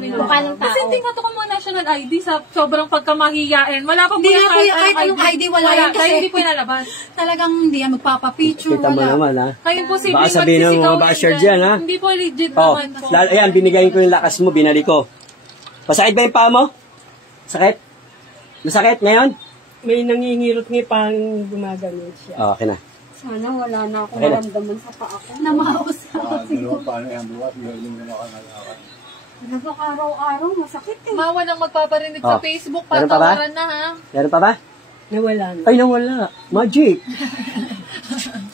mukha ng tao. Kasi tingnan ko mga national ID sa sobrang pagkamahiyain. Wala pa po Hindi yung nga po yung kahit anong ID, wala yan Kaya kasi hindi po inalabas. talagang hindi yan magpapapicture, Kita mo wala. naman ha. Kaya posibleng Baka sabihin ng mga magsisigaw basher yan dyan ha. Hindi po legit Oh, naman po. ayan, binigay ko yung lakas mo, binalik ko. Masakit ba yung paa mo? Sakit? Masakit ngayon? May nangingirot-ngipang gumagano siya. Oh, okay na. Sana wala na akong Okay na. maramdaman sa paa ko. Namaos. Dalawa paano yan bukas, meron mo na kanalakan. Nagkakaraw-araw, masakit eh. Mawa nang magpaparinig Oh. sa Facebook, Meron pa ba? patawaran na ha. Meron pa ba? Nawala na. Ay, nawala. Magic.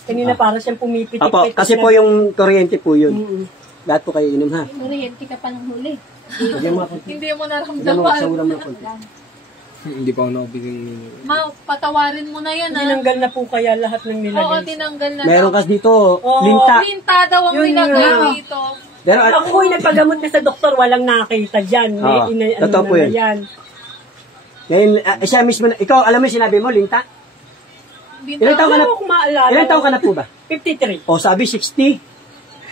Kanina para siyang pumipitik. Apo, kasi po yung kuryente po yun. Lahat po kayo inom ha. Kuryente ka pa ng huli. Bigyan mo ako. Hindi mo Bigyan mo ako sa naramdaman. ulam ng konti. Hindi pa ako nakabigyan. Ma, patawarin mo na yan ha. Tinanggal na po kaya lahat ng Oo, nilagay. tinanggal na. Meron kasi dito, Oo. linta. Linta daw ang Yun nilagay nga. dito. Pero, Ako ko'y nagpagamot na sa doktor, walang nakita dyan. Oo, totoo po na yun. yan. ngayon, siya mismo, ikaw, alam mo yung sinabi mo, linta? Ilan taon ka na, Wala akong maalala. ilan taon ka na po ba? 53. O, sabi 60.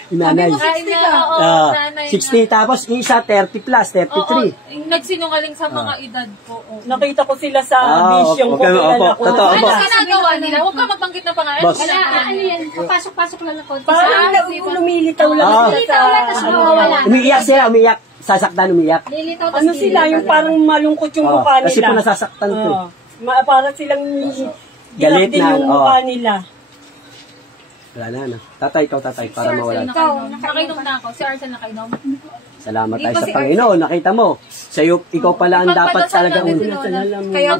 Yung nanay. Ay, na, oo, Ah, nanay 60, tapos yung isa 30 plus, Oo, 33. nagsinungaling sa mga edad ko. Oo. Nakita ko sila sa vision ko. okay, kilala opo, ko. totoo, Ano opo. ginagawa nila? Huwag ka magbanggit ng pangalan. Boss. Wala, ano yan, papasok-pasok lang na konti Parang sa lumilitaw lang Ah. sila Lilitaw lang, tapos mawawala. Umiiyak sila, umiiyak. Sasaktan, umiiyak. Lilitaw, tapos Ano sila, yung parang malungkot yung Oo, mukha nila. kasi po nasasaktan ko. Oo. Parang silang Galit galit din na, yung oo. mukha nila. Wala na, ano. Tatay, ikaw tatay, para mawala. Nakainom na ako. Si Arsen nakainom. Salamat tayo sa Panginoon, nakita mo. Sa'yo, ikaw pala ang dapat talaga namin si una. Lola. Kaya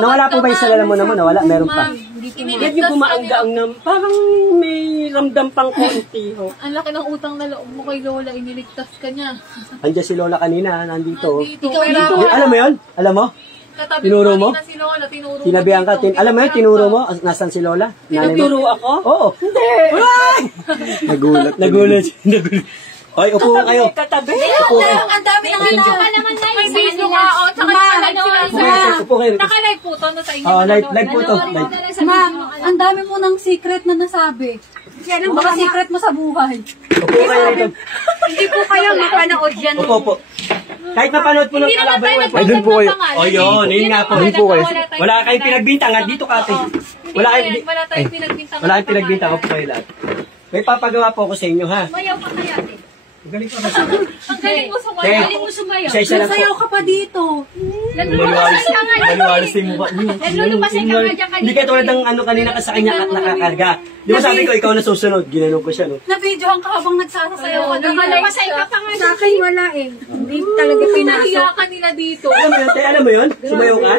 Nawala po ba yung salalamu naman? Nawala, meron pa. yan yung gumaanggaang na parang may ramdam pang konti. Oh. Ang laki ng utang na loob mo kay Lola. Iniligtas ka niya. Andiyan si Lola kanina, nandito. Dito. Pero, Alam mo yun? Alam mo? katabi Tinuro mo? kanina si Lola. Tinuro Sinabihan ka, alam mo yun, tinuro mo? Nasaan si Lola? Nanay mo? Nagturo ako? Oo. Hindi. Nagulat. Nagulat. Oy, upo kayo. Katabi. Ang dami ng ano. May video ka. O, tsaka naka-live Upo kayo. Upo kayo. Naka-live po to. Sa inyo. Oh, live po to. Live. Ma'am, ang dami mo ng secret na nasabi. Yan ang mga secret mo sa buhay. Upo kayo rito. Hindi po kayo mapanood yan. Upo, upo. Kahit mapanood po ng Hindi naman tayo kalaban. Ay, doon po kayo. O yun, yun nga po. Doon po kayo. Wala kayong pinagbintangan. Dito ka ate. Wala kayong Wala tayong pinagbintangan. wala kayong pinagbintangan po kayo lahat. May papagawa po ako sa inyo ha. Mayaw pa kaya, ate. Galing pa ba? Ang galing mo sumayaw. Okay. Galing mo sumayaw. Isa-isa lang Sayaw po. ka pa dito. Maliwalis. Maliwalis yung mukha. Naglulupasin ka nga dyan kanina. Hindi ka tulad ng ano kanina ka sa kanya at nakakarga. Di ba sabi ko, ikaw na susunod. Ginanong ko siya no. Na-videohan ka habang nagsasayaw ka dito. Nakalipasay ka pa nga. Sa akin wala eh. Hindi talaga pinasok. Pinahiyakan nila dito. Alam mo yun, te, alam mo yun? Sumayaw ka?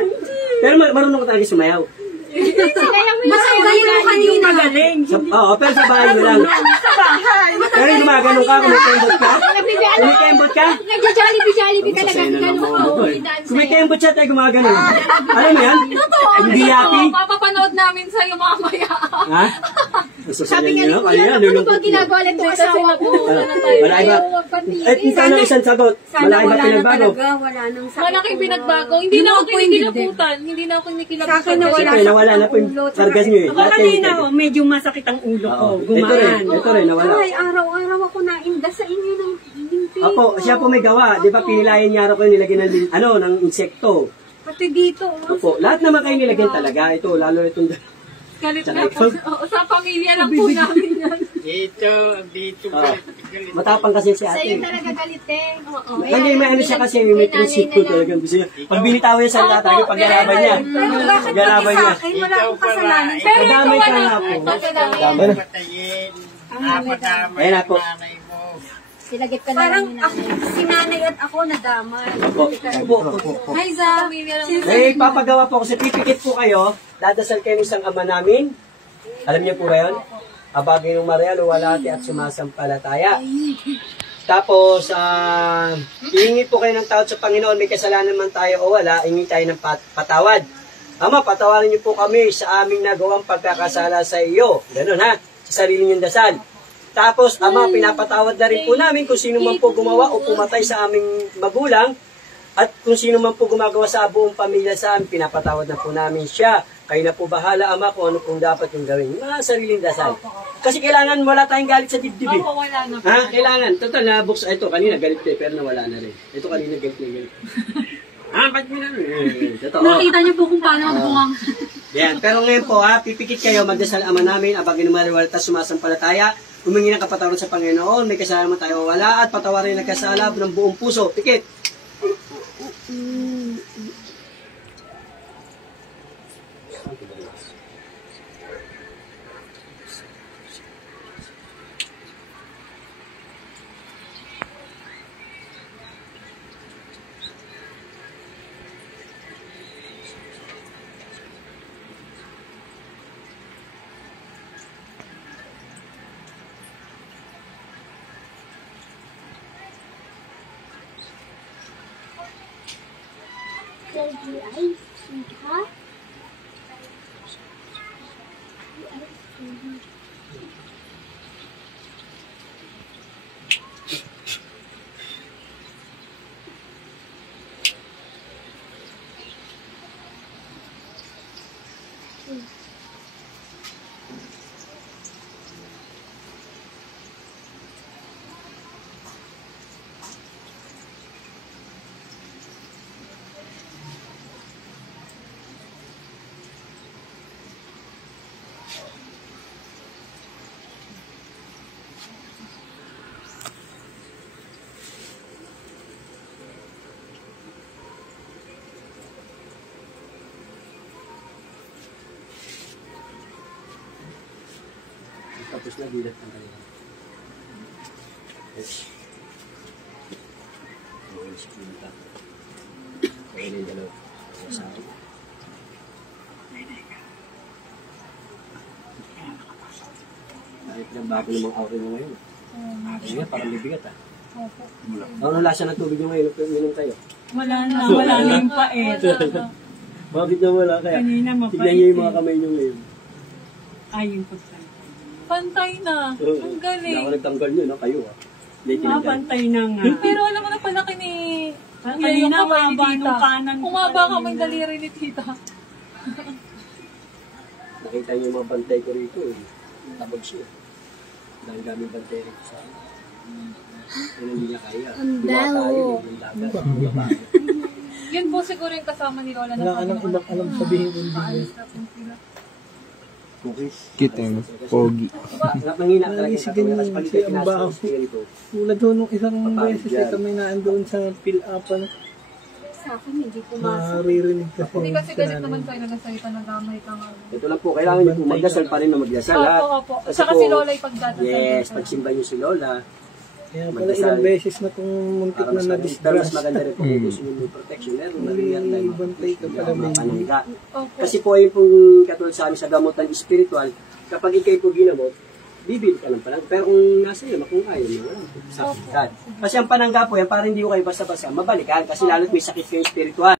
Pero marunong ka talaga sumayaw. Masayaw mo kanina. Magaling. Oo, pero sa bahay mo lang. Pero yung gumaganong ka, kumikembot ka? Kumikembot ka? Nagja-jollibee ka na Sasaya na ganun. naman ako. Kumikembot siya tayo gumaganon. Alam mo yan? Hindi happy. Oo, papapanood namin sa'yo mamaya. Ha? Sabi niya na, kaya lulungkot mo. Ginagawa lang itong asawa ko. Wala iba. Eh, ikaw na isang sagot. Sana Wala iba wala na pinagbago. talaga. Wala nang sakit. Malaking pinagbago. Hindi na ako kinikilabutan. Hindi na ako kinikilabutan. Sa akin na wala. Siyempre, nawala na po yung kargas niyo eh. Ako Lahat kanina, kayo. oh, medyo masakit ang ulo ko. Oo. Ito rin, nawala. Ay, araw-araw ako nainda sa inyo ng limpi. Apo, siya po may gawa. Di ba pinilayan niya araw kayo nilagyan ng, ng insekto. Pati dito. Oh. Opo, lahat naman kayo nilagyan talaga. Ito, lalo itong... Galit Tsaka na po. ikaw. Oo, sa pamilya lang po namin yan. Dito, Ah, galit. matapang kasi si Sa'yo ate. talaga galit eh. Hindi, may ano siya kasi, may prinsipyo talaga. Gusto niya. Pag binitawa niya sa tatay, paglalaban niya. Bakit Paglalaban sa niya. akin? Wala akong kasalanan. Pero Madamay ikaw ka wala. nga po. Madamay. Patayin. Napadamay Ayan ang ako. nanay mo. Silagip ka na Parang lang ako, si nanay at ako nadamay. Opo. Hi, Za. Pamilya lang. May papagawa po ako. Sa pipikit po kayo, dadasal kayo ng isang ama namin. Alam niyo po ba yun? Abagay ng Maria, luwalhati at sumasampalataya. Tapos, hihingi po kayo ng tawad sa Panginoon. May kasalanan man tayo o wala, hingi tayo ng patawad. Ama, patawarin niyo po kami sa aming nagawang pagkakasala sa iyo. Ganun ha, sa sarili niyong dasal. Tapos, Ama, pinapatawad na rin po namin kung sino man po gumawa o pumatay sa aming magulang. At kung sino man po gumagawa sa buong pamilya sa amin, pinapatawad na po namin siya. Kayo na po bahala, Ama, kung ano pong dapat yung gawin. Mga sariling dasal. Kasi kailangan wala tayong galit sa dibdib. Opo, wala na po. Ha? Kailangan. Total, nabuksa. Ito, kanina galit kayo, pero nawala na rin. Ito, kanina galit na galit. Ba't mo na? Totoo. Nakita niyo po kung paano magbungang. Yan. Pero ngayon po, pipikit kayo, magdasal Ama namin, abagin ng maliwalta, sumasampalataya, humingi ng kapatawaran sa Panginoon, may kasalanan man tayo wala, at patawarin ng nagkasala ng buong puso. Pikit. Tapos na, bilat ang kanila. Yes. Okay, sipunta. Okay na yung dalawa. Sa akin. Kahit na bago namang outing mo ngayon. Ngayon, parang bibigat Ano lasa ng tubig nyo ngayon? Minum kayo? Wala na yung pait. Bakit na wala kaya? Kanina mapait. Tignan nyo yung mga kamay nyo ngayon. Ay, yung pagkantay. Pantay na. Ang Hindi galing. ako nagtanggal nyo, kayo Pantay na nga. Pero alam mo na palaki ni... Kanina yung kamay ni maba tita. nung kanan. Humaba kamay daliri ni tita. Nakita niyo yung mga bantay ko rito Tabag siya. Dahil gaming bantay rito sa akin. Yan hindi niya kaya. Ang tayo, yung dagat. Yun po siguro yung kasama ni Lola na alam sabihin ko Paalis natin sila. Cookies. Kiteng, pogi. Nanghina talaga Si sa kanya kasi ganyan, pag si Ambaw. ito. Tulad ho nung isang beses kami naandoon sa fill-upan. Sa akin, hindi pumasok. Maririnig kasi. Hindi kasi galit naman tayo nagasalita ng damay ka nga. Ito lang po, kailangan niyo po magdasal pa rin na magdasal. ha? Opo. Kasi Saka po, si Lola yung pagdadasal. Yes, pagsimba niyo si Lola, Kaya pala ilang beses na itong muntik para na mas maganda. Pero mas na-disgrace. maganda rin po kung gusto niyo may protection. Meron na rin yan. May bantay ka pala, may Panangga. Opo. Kasi po ayun pong katulad sa amin sa gamutan spiritual, kapag ikay po ginamot, bibili ka ng panangga. Pero kung nasa iyo, kung ayaw mo, sa God. Kasi ang panangga po yan, para hindi ko kayo basta-basta mabalikan. Kasi lalo't may sakit kayo spiritual.